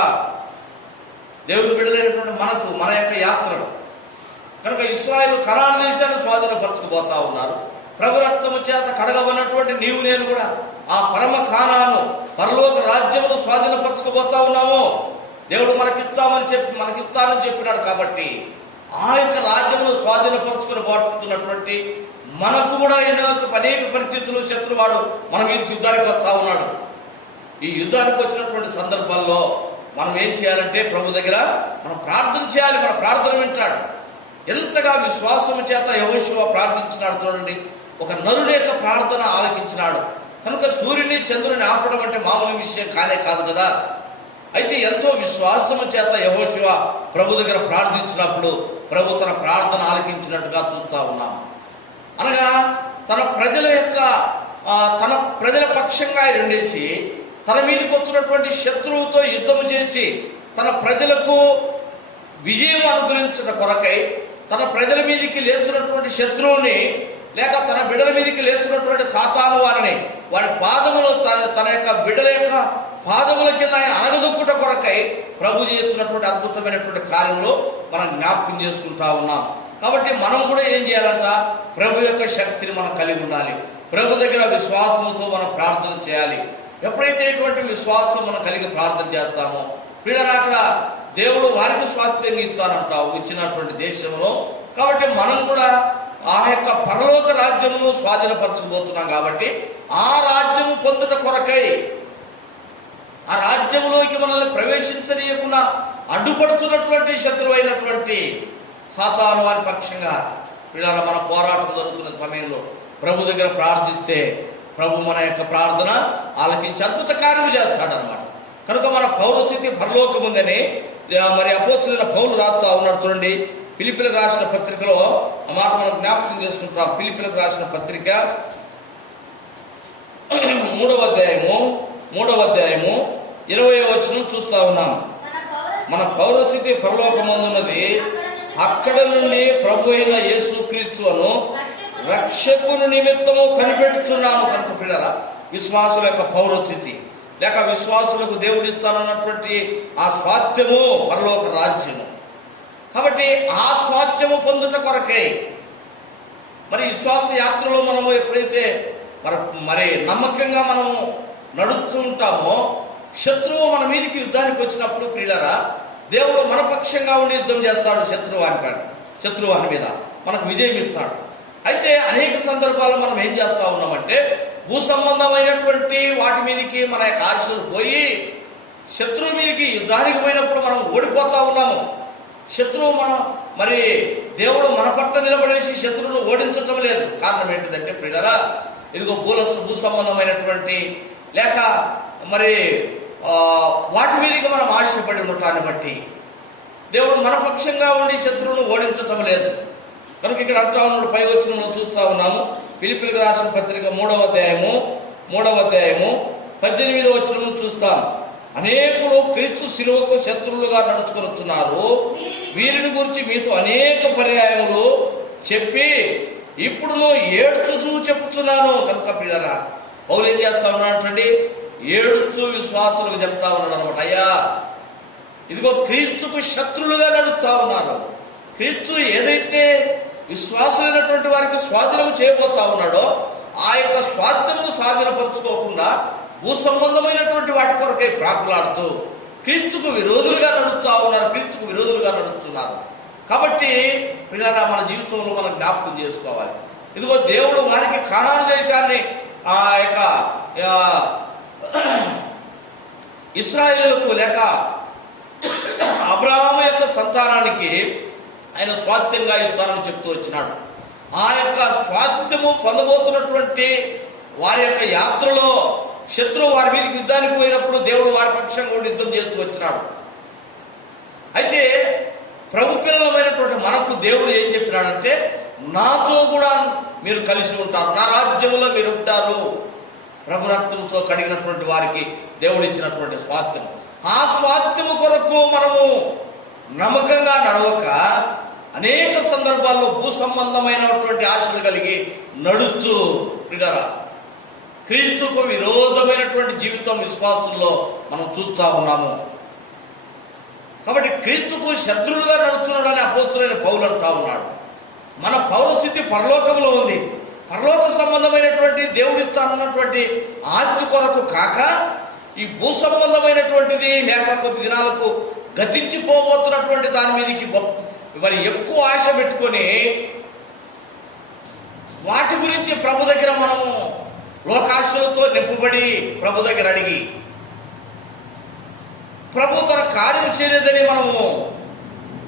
దేవుడు బిడ్డలైనటువంటి మనకు మన యొక్క యాత్రలు కనుక ఇశ్రాయేలు కనాను దేశాన్ని స్వాధీనపరచుకుపోతా ఉన్నారు. ప్రభు రక్తము చేత కడగబడినటువంటి నీవు నేను కూడా ఆ పరమ కానాను పరలోక రాజ్యమును స్వాధీనపరచుకుపోతా ఉన్నాము. దేవుడు మనకిస్తానని చెప్పినాడు. కాబట్టి ఆ యొక్క రాజ్యమును స్వాధీనపరచుకుని పోతున్నటువంటి మనకు కూడా అనేక పరిస్థితులు శత్రువాడు మన మీదకి యుద్ధానికి వస్తా ఉన్నాడు. ఈ యుద్ధానికి వచ్చినటువంటి సందర్భాల్లో మనం ఏం చేయాలంటే ప్రభు దగ్గర మనం ప్రార్థన చేయాలి. మన ప్రార్థన వింటాడు. ఎంతగా విశ్వాసము చేత యెహోషువ ప్రార్థించినాడు చూడండి. ఒక నరుని యొక్క ప్రార్థన ఆలకించినాడు. కనుక సూర్యుని చంద్రుని ఆపడం అంటే మామూలు విషయం కాదు కదా. అయితే ఎంతో విశ్వాసము చేత యెహోషువ ప్రభు దగ్గర ప్రార్థించినప్పుడు ప్రభు తన ప్రార్థన ఆలకించినట్టుగా చూస్తా ఉన్నాం. అనగా తన ప్రజల పక్షంగా రెండేసి తన మీదకి వచ్చినటువంటి శత్రువుతో యుద్ధం చేసి తన ప్రజలకు విజయం అనుగ్రహించిన కొరకై తన ప్రజల మీదకి లేచినటువంటి శత్రువుని లేక తన బిడ్డల మీదకి లేచినటువంటి సాతాను వారి పాదములు తన యొక్క బిడ్డల యొక్క పాదముల కింద ఆయన అనగదొక్కుట కొరకై ప్రభు చేస్తున్నటువంటి అద్భుతమైనటువంటి కార్యంలో మనం జ్ఞాపకం చేసుకుంటా ఉన్నాం. కాబట్టి మనం కూడా ఏం చేయాలంట, ప్రభు యొక్క శక్తిని మనం కలిగి ఉండాలి. ప్రభు దగ్గర విశ్వాసంతో మనం ప్రార్థన చేయాలి. ఎప్పుడైతే ఇటువంటి విశ్వాసం మనం కలిగి ప్రార్థన చేస్తామో పిల్లలు అక్కడ దేవుడు వారికి స్వాస్థ్యం ఇస్తానంటావు ఇచ్చినటువంటి దేశంలో. కాబట్టి మనం కూడా ఆ యొక్క పరలోక రాజ్యమును స్వాధీనపరచబోతున్నాం. కాబట్టి ఆ రాజ్యము పొందుట కొరకై ఆ రాజ్యంలోకి మనల్ని ప్రవేశించనీయకుండా అడ్డుపడుతున్నటువంటి శత్రువైనటువంటి సాతాను వారి పక్షంగా పిల్లల మన పోరాటం జరుగుతున్న సమయంలో ప్రభు దగ్గర ప్రార్థిస్తే ప్రభు మన యొక్క ప్రార్థన ఆలకించి అద్భుత కార్యం చేస్తాడనమాట. కనుక మన పౌరస్థితి పరలోకం ఉందని మరి అపోస్తలుడైన పౌలు రాస్తా ఉన్నాడు చూడండి. ఫిలిప్పీలకు రాసిన పత్రికలో ఆ మాట మనం జ్ఞాపకం చేసుకుంటాం. ఫిలిప్పీలకు రాసిన పత్రిక 3వ అధ్యాయము 20వ వచనం చూస్తా ఉన్నాం. మన పౌరస్థితి పరలోకమందున్నది, అక్కడ నుండి ప్రభు అయిన యేసుక్రీస్తును రక్షకుని నిమిత్తము కనిపెట్టుచున్నాము. కనుక పిల్లల విశ్వాసుల యొక్క పౌరస్థితి లేక విశ్వాసులకు దేవుడు ఇస్తానన్నటువంటి ఆ స్వాస్థ్యము పరలోక రాజ్యము. కాబట్టి ఆ స్వాస్థ్యము పొందుట కొరకై మరి విశ్వాస యాత్రలో మనము ఎప్పుడైతే మరి నమ్మకంగా మనము నడుస్తూ ఉంటామో శత్రువు మన మీదకి యుద్ధానికి వచ్చినప్పుడు ప్రియులారా దేవుడు మన పక్షంగా ఉండి యుద్ధం చేస్తాడు. శత్రువాని మీద మనకు విజయం ఇస్తాడు. అయితే అనేక సందర్భాల్లో మనం ఏం చేస్తా ఉన్నామంటే భూ సంబంధమైనటువంటి వాటి మీదకి మన యొక్క ఆశలు పోయి శత్రువు మీదకి యుద్ధానికి పోయినప్పుడు మనం ఓడిపోతా ఉన్నాము. శత్రువు మరి దేవుడు మన పట్ల నిలబడేసి శత్రువును ఓడించటం లేదు. కారణం ఏంటిదంటే ప్రియులారా ఇదిగో భూ సంబంధమైనటువంటి లేక మరి వాటి మీదకి మనం ఆశపడి ఉండటాన్ని బట్టి దేవుడు మన పక్షంగా ఉండి శత్రువును ఓడించటం లేదు. కనుక ఇక్కడ అంటా ఉన్నాడు, పై వచ్చిన చూస్తా ఉన్నాము. ఫిలిప్పీలకు రాసిన పత్రిక 3వ అధ్యాయము 18వ వచనం చూస్తాం. అనేకులు క్రీస్తు శిలువకు శత్రువులుగా నడుచుకుని వస్తున్నారు. వీరిని గురించి మీతో అనేక పర్యాయములు చెప్పి ఇప్పుడు ఏడ్చు చెప్తున్నాను. కనుక పిల్లరా పౌలు ఏం చేస్తా ఉన్నాడంటే ఏడుస్తూ విశ్వాసులకు చెప్తా ఉన్నాడు అనమాట. అయ్యా ఇదిగో క్రీస్తుకు శత్రులుగా నడుస్తా ఉన్నారు. క్రీస్తు ఏదైతే విశ్వాసులైనటువంటి వారికి స్వాధీనం చేయబోతా ఉన్నాడో ఆ యొక్క స్వాస్థ్యమును స్వాధీనపరచుకోకుండా భూ సంబంధమైనటువంటి వాటి కొరకై ప్రాకులాడుతూ క్రీస్తుకు విరోధులుగా నడుస్తున్నారు. కాబట్టి పిల్లరా మన జీవితంలో మనం జ్ఞాపకం చేసుకోవాలి. ఇదిగో దేవుడు వారికి కానాను దేశాన్ని ఆ యొక్క ఇశ్రాయేలుకు లేక అబ్రహాము యొక్క సంతానానికి ఆయన స్వాస్థ్యంగా ఇస్తానని చెప్తూ వచ్చినాడు. ఆ యొక్క స్వాస్థ్యము పొందబోతున్నటువంటి వారి యొక్క యాత్రలో శత్రువు వారి మీదకి యుద్ధానికి పోయినప్పుడు దేవుడు వారి పక్షంగా కూడా యుద్ధం చేస్తూ వచ్చినాడు. అయితే ప్రభు పిల్లలమైనటువంటి మనకు దేవుడు ఏం చెప్పినాడంటే, నాతో కూడా మీరు కలిసి ఉంటారు, నా రాజ్యంలో మీరు ఉంటారు. ప్రభు రక్తంతో కడిగినటువంటి వారికి దేవుడు ఇచ్చినటువంటి స్వాస్థ్యం. ఆ స్వాస్థ్యము కొరకు మనము నమ్మకంగా నడవక అనేక సందర్భాల్లో భూ సంబంధమైనటువంటి ఆశలు కలిగి నడుస్తూ ప్రియులారా, క్రీస్తుకు విరోధమైనటువంటి జీవితం విశ్వాసంలో మనం చూస్తూ ఉన్నాము. కాబట్టి క్రీస్తుకు శత్రువులుగా నడుస్తున్నాడని అపోస్తులైన పౌలు అంటా ఉన్నాడు. మన పౌర స్థితి పరలోకంలో ఉంది. పరలోక సంబంధమైనటువంటి దేవుడిస్తానన్నటువంటి ఆస్తి కొరకు కాక ఈ భూ సంబంధమైనటువంటిది లేక కొద్ది దినాలకు గతించిపోబోతున్నటువంటి దాని మీదకి మరి ఎక్కువ ఆశ పెట్టుకొని వాటి గురించి ప్రభు దగ్గర మనము లోకాశలతో నింపబడి ప్రభు దగ్గర అడిగి ప్రభు తన కార్యం చేయలేదని మనము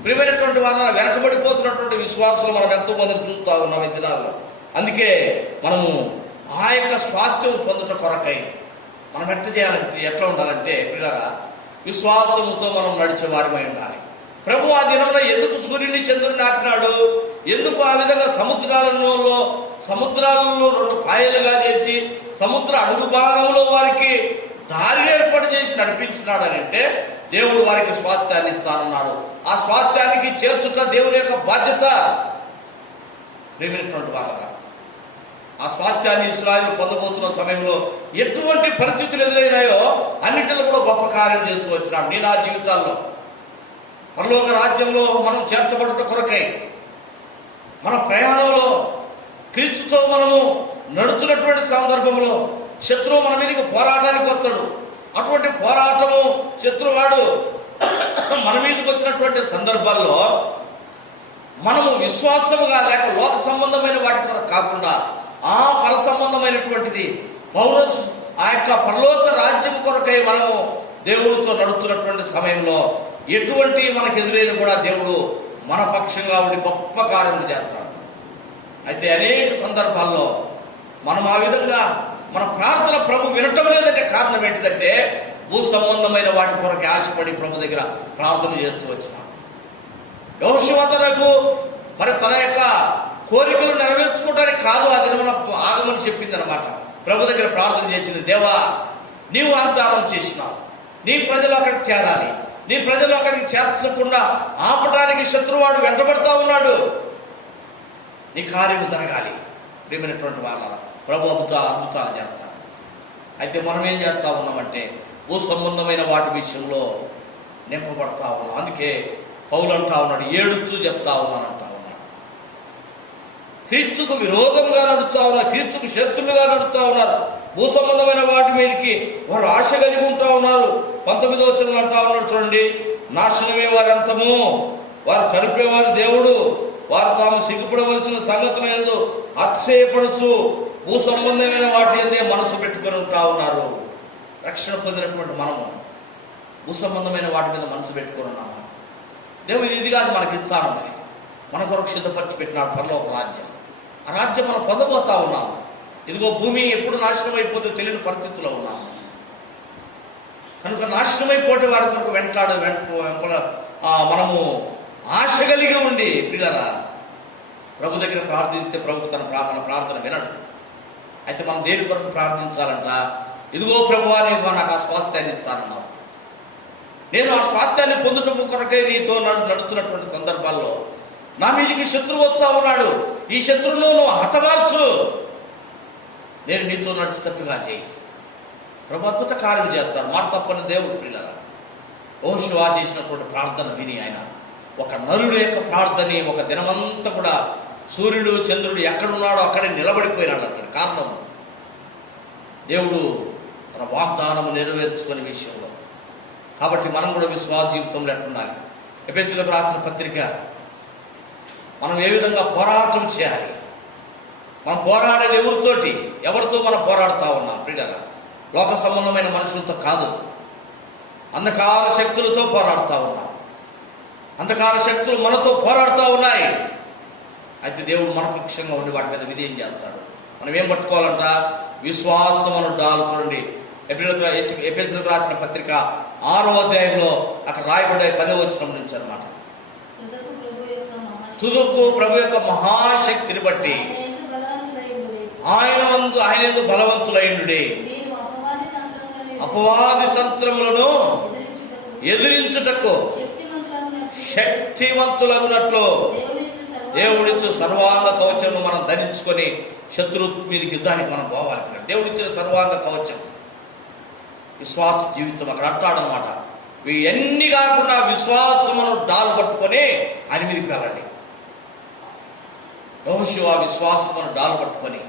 ప్రియమైనటువంటి వాళ్ళ వెనకబడిపోతున్నటువంటి విశ్వాసాలు మనం ఎంతో మందిని చూస్తూ ఉన్నాం ఈ దినాల్లో. అందుకే మనము ఆ యొక్క స్వాస్థ్యం పొందుట కొరకై మనం ఎట్లా ఉండాలంటే పిల్లరా, విశ్వాసముతో మనం నడిచే వారిమై ఉండాలి. ప్రభు ఆ దినంలో ఎందుకు సూర్యుని చంద్రుని ఆపినాడు? ఎందుకు ఆ విధంగా సముద్రాలలో 2 పాయలుగా చేసి సముద్ర అడుగు భాగంలో వారికి దారి ఏర్పాటు చేసి నడిపించినాడు అని అంటే, దేవుడు వారికి స్వాస్థ్యాన్ని ఇస్తానన్నాడు. ఆ స్వాస్థ్యానికి చేర్చుట దేవుని యొక్క బాధ్యత. ప్రేమినటువంటి వారా, ఆ స్వాస్థ్యాన్ని ఇశ్రాయేలు పొందబోతున్న సమయంలో ఎటువంటి పరిస్థితులు ఎదురైనాయో అన్నింటిలో కూడా గొప్ప కార్యం చేస్తూ వచ్చినాడు. నీ నా జీవితాల్లో పరలోక రాజ్యంలో మనం చేర్చబడుట కొరకై మన ప్రయాణంలో క్రీస్తుతో మనము నడుతున్నటువంటి సందర్భంలో శత్రువు మన మీదకి పోరాటానికి వస్తాడు. అటువంటి పోరాటము శత్రువాడు మన మీదకి వచ్చినటువంటి సందర్భాల్లో మనము విశ్వాసముగా లేక లోక సంబంధమైన వాటి కొరకు కాకుండా ఆ పర సంబంధమైనటువంటిది ఆ యొక్క పరలోక రాజ్యం కొరకై మనము దేవుడితో నడుస్తున్నటువంటి సమయంలో ఎటువంటి మనకు ఎదురైన కూడా దేవుడు మన పక్షంగా ఉండి గొప్ప కార్యం చేస్తాడు. అయితే అనేక సందర్భాల్లో మనం ఆ విధంగా మన ప్రార్థన ప్రభు వినటం లేదంటే కారణం ఏంటిదంటే, భూ సంబంధమైన వాటి కొరకు ఆశపడి ప్రభు దగ్గర ప్రార్థన చేస్తూ వచ్చినాం. యెహోషువ తనకు మరి తన యొక్క కోరికలు నెరవేర్చుకోవడానికి కాదు ఆ దినమున ఆగమని చెప్పింది అనమాట. ప్రభు దగ్గర ప్రార్థన చేసింది, దేవా నీవు వాగ్దానం చేసినావు, నీ ప్రజలు అక్కడికి చేరాలి, నీ ప్రజలు అక్కడికి చేర్చకుండా ఆపటానికి శత్రువాడు వెంటబడతా ఉన్నాడు, నీ కార్యము జరగాలి. ప్రియమైనటువంటి వాళ్ళ ప్రభు అద్భుతాలు చేస్తారు. అయితే మనం ఏం చేస్తా ఉన్నామంటే భూ సంబంధమైన వాటి విషయంలో నింపబడతా ఉన్నాం. అందుకే పౌలు అంటా ఉన్నాడు, ఏడుస్తూ చెప్తా ఉన్నానంటా ఉన్నాడు. క్రీస్తుకు విరోధంగా నడుస్తా ఉన్నారు, క్రీస్తుకు శత్రులుగా నడుస్తా ఉన్నారు. భూ సంబంధమైన వాటి మీదకి వారు ఆశ కలిగి ఉంటా ఉన్నారు. 19వ వచనం అంటా ఉన్నాడు చూడండి, నాశనమే వారి అంతము, వారు కనిపేవారు దేవుడు, వారు తాము సిగ్గుపడవలసిన సంగతులు ఏందో అతిశయపడుచు భూ సంబంధమైన వాటి ఏందే మనసు పెట్టుకొని ఉంటా ఉన్నారు. రక్షణ పొందినటువంటి మనము భూ సంబంధమైన వాటి మీద మనసు పెట్టుకొని ఉన్నాము. దేవుడు ఇది కాదు మనకి ఇస్తానని మన కొరకు సిద్ధపరిచి పెట్టినాడు పరలోక రాజ్యం. ఆ రాజ్యం మనం పొందబోతా ఉన్నాము. ఇదిగో భూమి ఎప్పుడు నాశనం అయిపోతే తెలియని పరిస్థితుల్లో ఉన్నాము. కనుక నాశనమైపోతే వారి కొరకు మనము ఆశ కలిగి ఉండి పిల్లరా ప్రభు దగ్గర ప్రార్థిస్తే ప్రభు మన ప్రార్థన వినడు. అయితే మనం దేని కొరకు ప్రార్థించాలంట, ఇదిగో ప్రభువా నేను నాకు ఆ స్వాస్థ్యాన్ని ఇస్తానన్నావు, నేను ఆ స్వాస్థ్యాన్ని పొందడం కొరకే నీతో నడుస్తున్నటువంటి సందర్భాల్లో నా మీదికి శత్రువు వస్తా ఉన్నాడు, ఈ శత్రువును నువ్వు హతమార్చు, నేను నీతో నడిచేటట్టుగా చేయి. ప్రభు అద్భుత కార్యం చేస్తాడు. మాట తప్పని దేవుడు పిల్లరా. యెహోషువ చేసినటువంటి ప్రార్థన విని ఆయన ఒక నరుడు యొక్క ప్రార్థన ఒక దినమంతా కూడా సూర్యుడు చంద్రుడు ఎక్కడున్నాడో అక్కడే నిలబడిపోయినాడు అంటాడు. కారణం దేవుడు తన వాగ్దానము నెరవేర్చుకునే విషయంలో. కాబట్టి మనం కూడా విశ్వాస జీవితంలో ఎట్లుండాలి? ఎఫెసీయులకు రాసిన పత్రిక మనం ఏ విధంగా పోరాటం చేయాలి? మనం పోరాడేది ఎవరితో మనం పోరాడుతూ ఉన్నాం ప్రియులారా? లోక సంబంధమైన మనుషులతో కాదు, అంధకార శక్తులతో పోరాడుతూ ఉన్నాం. అంధకార శక్తులు మనతో పోరాడుతూ ఉన్నాయి. అయితే దేవుడు మన పక్షంగా ఉండి వాటి మీద విధేయం చేస్తాడు. మనం ఏం పట్టుకోవాలంట? విశ్వాసం అను డాలు. చూడండి, ఎఫెసీయులకు రాసిన పత్రిక 6వ అధ్యాయంలో అక్కడ రాయబడే 10వ వచనం నుంచి అన్నమాట. తుదకు ప్రభు యొక్క మహాశక్తిని బట్టి ఆయన యందు బలవంతులైండుడి, అపవాది తంత్రములను ఎదిరించుటకు శక్తివంతులగునట్లు దేవుడిచ్చు సర్వాంగ కవచము మనం ధరించుకొని శత్రు మీదకి యుద్ధానికి మనం పోవాలి. దేవుడిచ్చిన సర్వాంగ కవచం విశ్వాస జీవితం అక్కడ అంటాడనమాట. ఇవన్నీ కాకుండా విశ్వాసమును డాలు పట్టుకొని ఆయన మీదకి వెళ్ళండి. యెహోషువ విశ్వాసమును డాలు పట్టుకొని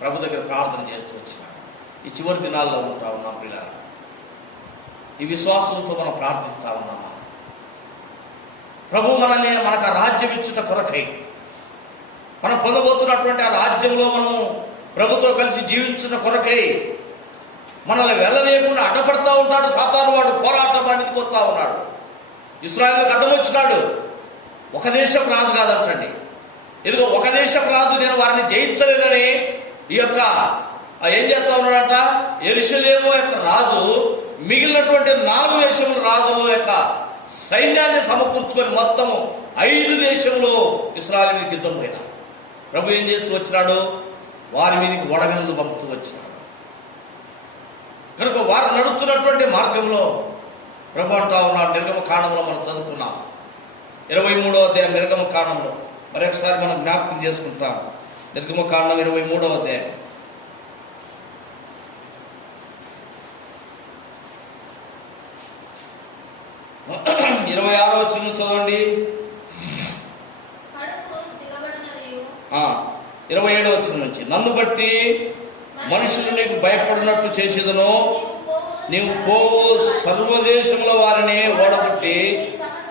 ప్రభు దగ్గర ప్రార్థన చేస్తూ వచ్చినాడు. ఈ చివరి దినాల్లో ఉంటా ఉన్నాం పిల్లలు. ఈ విశ్వాసంతో మనం ప్రార్థిస్తా ఉన్నామా? ప్రభు మనకు ఆ రాజ్యం ఇచ్చుట కొరకై, మనం పొందబోతున్నటువంటి ఆ రాజ్యంలో మనం ప్రభుతో కలిసి జీవించుట కొరకై మనల్ని వెళ్ళలేకుండా అడ్డపడతా ఉంటాడు సాతాను. వాడు పోరాటం అనేది కొత్తా ఉన్నాడు. ఇశ్రాయేలుకు అడ్డం వచ్చినాడు. ఒక దేశం రాజు కాదంటండి. ఇదిగో ఒక దేశం రాజు, నేను వారిని జయించలేదని ఈ యొక్క ఏం చేస్తా ఉన్నాడంట? యెరూషలేము యొక్క రాజు మిగిలినటువంటి 4 దేశముల రాజుల యొక్క సైన్యాన్ని సమకూర్చుకొని మొత్తము 5 దేశంలో ఇశ్రాయేలు మీదకి యుద్ధం పోయినా ప్రభు ఏం చేస్తూ వచ్చినాడు? వారి మీదకి వడగళ్ళు పంపుతూ వచ్చినాడు. కనుక వారు నడుస్తున్నటువంటి మార్గంలో ప్రభు అంటా ఉన్నాడు. నిర్గమకాండంలో మనం చదువుకున్నాం 23వ అధ్యాయం నిర్గమకాండంలో మరొకసారి మనం జ్ఞాపకం చేసుకుంటాం. నిర్గమకాండం 23వ అధ్యాయం 26వ వచనం చదవండి. 27వ వచనం నుంచి, నన్ను బట్టి మనుషులు నీకు భయపడినట్టు చేసేదను, నీవు పోవు సర్వదేశముల వారిని ఓడగొట్టి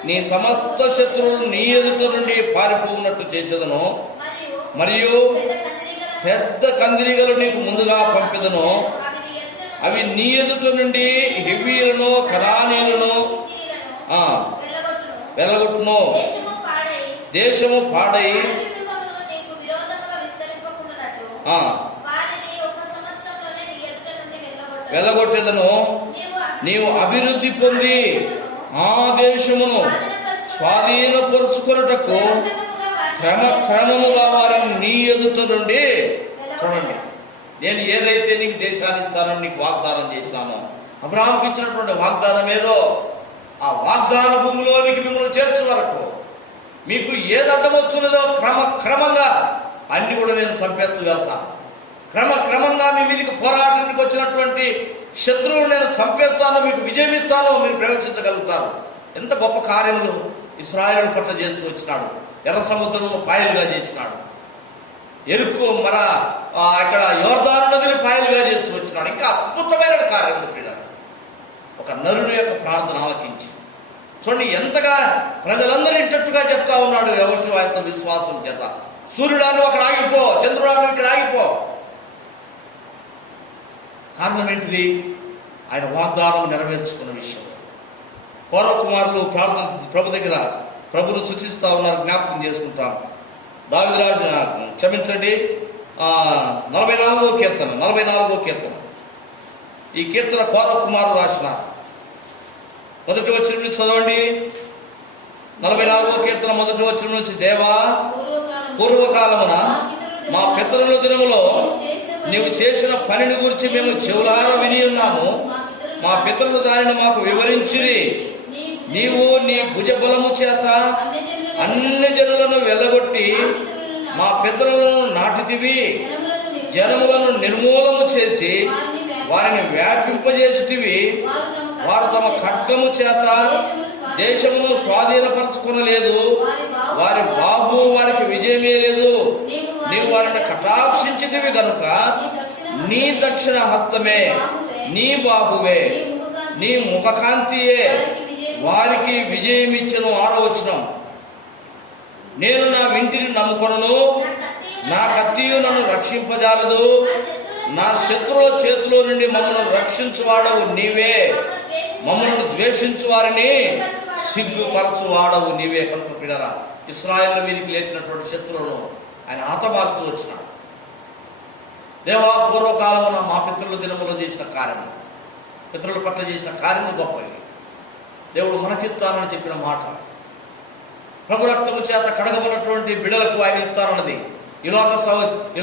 నీ సమస్త శత్రువులు నీ ఎదుట నుండి పారిపోవునట్టు చేసేదను, మరియు పెద్ద కందిరీగలు నీకు ముందుగా పంపెదను. అవి నీ ఎదుట నుండి హెవీలను కనానీయులను వెళ్ళగొట్టును. దేశము పాడై వెళ్ళగొట్టేదను. నీవు అభివృద్ధి పొంది ఆ దేశమును స్వాధీనపరుచుకున్నటకు క్రమముగా వారిని నీ ఎదుట నుండి, చూడండి, నేను ఏదైతే నీకు దేశాన్ని ఇస్తానని నీకు వాగ్దానం చేసినానో, అబ్రహాముకి ఇచ్చినటువంటి వాగ్దానం ఏదో ఆ వాగ్దాన భూమిలోనికి మిమ్మల్ని చేర్చే వరకు మీకు ఏది అడ్డమవుతున్నదో క్రమంగా అన్ని కూడా నేను చంపేస్తూ వెళ్తాను. క్రమంగా మీ మీదకి పోరాటానికి వచ్చినటువంటి శత్రువులు నేను చంపేస్తాను, మీకు విజయం ఇస్తాను, మీరు ప్రవేశించగలుగుతారు. ఎంత గొప్ప కార్యములు ఇశ్రాయేలు పట్ల చేస్తూ వచ్చినాడు. ఎర్ర సముద్రమును పాయలుగా చేసినాడు. ఎరుకు ఇక్కడ యోర్దాను నదిని పాయలుగా చేస్తూ వచ్చినాడు. ఇంకా అద్భుతమైన కార్యములు పిల్లలు. ఒక నరుని యొక్క ప్రార్థన ఆలకించి చూడండి ఎంతగా ప్రజలందరూ ఇంటట్టుగా చెప్తా ఉన్నాడు. ఎవరు ఆయనతో విశ్వాసం చేత, సూర్యుడాను అక్కడ ఆగిపో, చంద్రుడాను ఇక్కడ ఆగిపో. కారణం ఏంటిది? ఆయన వాగ్దానం నెరవేర్చుకున్న విషయం. పౌరకుమారులు ప్రార్థన ప్రభు దగ్గర ప్రభును సూచిస్తా ఉన్నారు. జ్ఞాపకం చేసుకుంటాం. దావీదు రాజు క్షమించండి 44వ కీర్తన. ఈ కీర్తన పౌరకుమారులు రాసిన మొదటి వచనం నుంచి చదవండి. 44వ కీర్తన మొదటి వచనం నుంచి, దేవా, పూర్వకాలమున మా పితరుల దినములో నీవు చేసిన పనిని గురించి మేము చెవులారా విని ఉన్నాము. మా పితరులు దానిని మాకు వివరించిరి. నీవు నీ భుజబలము చేత అన్ని జనులను వెళ్ళగొట్టి మా పితరులను నాటితివి. జనములను నిర్మూలము చేసి వారిని వ్యాపింపజేసితివి. వారు తమ ఖడ్గము చేత దేశమును స్వాధీనపరచుకునలేదు. వారి బాహు వారికి విజయమే లేదు. నీవు వారిని కటాక్షించితివి గనుక నీ దక్షిణ హస్తమే, నీ బాహువే, నీ ముఖకాంతియే వారికి విజయమిచ్చెను. 6వ వచనం, నేను నా వింటిని నమ్ముకొనను, నా కత్తియు నన్ను రక్షింపజాలదు. నా శత్రువుల చేతిలో నుండి మమ్మల్ని రక్షించువాడవు నీవే. మమ్మల్ని ద్వేషించు వారిని సిగ్గుపరచు వాడవు నీవే కనుక పిల్లరా ఇశ్రాయేలు మీదకి లేచినటువంటి శత్రువులను ఆయన హతమారుతూ వచ్చినాడు. దేవా, పూర్వకాలమున మా పితరుల దినములో చేసిన కార్యము, పితరుల పట్ల చేసిన కార్యములు గొప్పవి. దేవుడు మనకిస్తానని చెప్పిన మాట, ప్రభు రక్తము చేత కడగబడినటువంటి బిడలకు ఆయన ఇస్తానన్నది, ఈ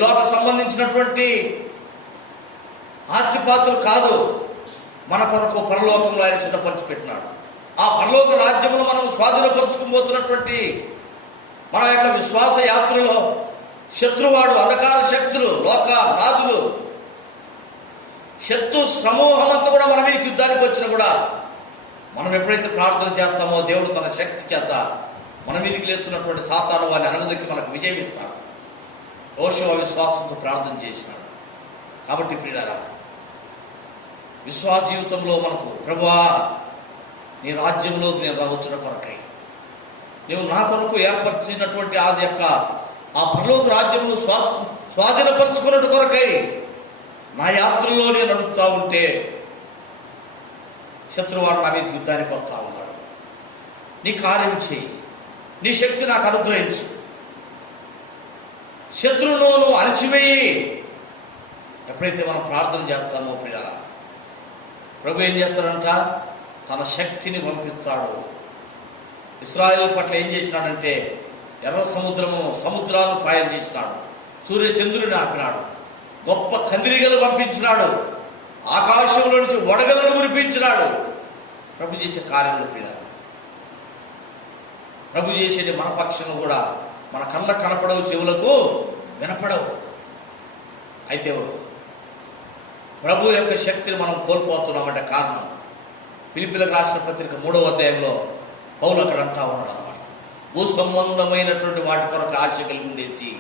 లోక సంబంధించినటువంటి ఆస్తిపాతులు కాదు, మన కొరకు పరలోకంలో ఆయన సిద్ధపరిచి పెట్టినాడు. ఆ పరలోక రాజ్యమును మనం స్వాధీనపరుచుకోబోతున్నటువంటి మన యొక్క విశ్వాస యాత్రలో శత్రువాడు, అంధకార శక్తులు, లోక రాజులు, శత్రు సమూహం అంతా కూడా మన మీదకి యుద్ధానికి వచ్చినా కూడా మనం ఎప్పుడైతే ప్రార్థన చేస్తామో దేవుడు తన శక్తి చేత మన మీదకి లేస్తున్నటువంటి సాతాను వారిని అనగదొక్కి మనకు విజయం ఇస్తాడు. యెహోషువ విశ్వాసంతో ప్రార్థన చేసినాడు. కాబట్టి ప్రియులారా, విశ్వాస జీవితంలో మనకు ప్రభువా నీ రాజ్యంలోకి నేను రావచ్చున కొరకై, నీవు నా కొరకు ఏర్పరిచినటువంటి అది యొక్క ఆ పరలోక రాజ్యమును స్వాధీనపరుచుకున్నట్టు కొరకై నా యాత్రలో నేను నడుపుతా ఉంటే శత్రువాడు నా మీద యుద్ధానికి వస్తా ఉన్నాడు. నీ కార్యం చేయి, నీ శక్తి నాకు అనుగ్రహించు, శత్రువును నువ్వు అణచివేయి. ఎప్పుడైతే మనం ప్రార్థన చేస్తామో ప్రియులారా, ప్రభు ఏం చేస్తాడంట? తన శక్తిని పంపిస్తాడు. ఇశ్రాయేలు పట్ల ఏం చేసినాడంటే ఎర్ర సముద్రాలను పాయం చేసినాడు, సూర్య చంద్రుని ఆపినాడు, గొప్ప కందిరిగలు పంపించినాడు, ఆకాశంలో నుంచి వడగలను కురిపించినాడు. ప్రభు చేసే కార్యములు ప్రియులారా, ప్రభు చేసేది మన పక్షంలో కూడా మన కళ్ళ కనపడవు, చెవులకు వినపడవు. అయితే ప్రభు యొక్క శక్తిని మనం కోల్పోతున్నామంటే కారణం ఫిలిప్పీలకు రాసిన పత్రిక 3వ అధ్యాయంలో పౌలు అక్కడ అంటా ఉన్నాడు అన్నమాట. భూ సంబంధమైనటువంటి వాటి కొరకు ఆశ కలిగి ఉండేసి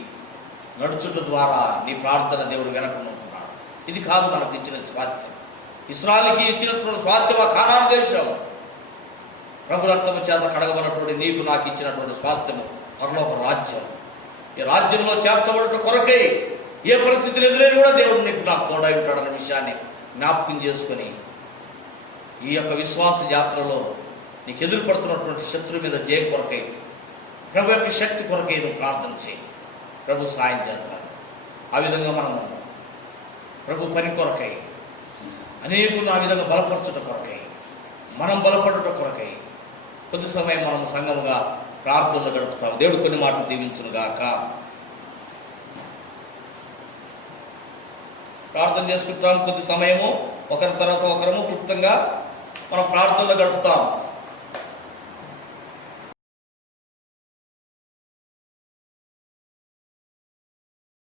నడుచుట ద్వారా నీ ప్రార్థన దేవుడు వినకుంటున్నాడు. ఇది కాదు మనకు ఇచ్చిన స్వాస్థ్యం. ఇశ్రాయేలుకి ఇచ్చినటువంటి స్వాస్థ్యం ఆ కానాను దేశం. ప్రభు రక్తము చేత కడగబడినటువంటి నీకు నాకు ఇచ్చినటువంటి స్వాస్థ్యము పరలోక రాజ్యం. ఈ రాజ్యంలో చేర్చబడట కొరకై ఏ పరిస్థితులు ఎదురైనా కూడా దేవుడు నీకు నాకు తోడై ఉంటాడన్న విషయాన్ని జ్ఞాపకం చేసుకొని ఈ యొక్క విశ్వాస యాత్రలో నీకు ఎదురుపడుతున్నటువంటి శత్రువు మీద జయం కొరకై, ప్రభు యొక్క శక్తి కొరకై నువ్వు ప్రార్థన చేయి. ప్రభు సాయం చేస్తాడు. ఆ విధంగా మనం ప్రభు పని కొరకై అనేకులను ఆ విధంగా బలపరచుట కొరకై, మనం బలపడుట కొరకై కొద్ది సమయం మనం సంఘముగా ప్రార్థనలు గడుపుతాం. దేవుడు కొన్ని మాటలు దీవించును గాక. ప్రార్థన చేసుకుంటాం. కొద్ది సమయము ఒకరి తర్వాత ఒకరము క్లుప్తంగా మనం ప్రార్థనలు గడుపుతాం.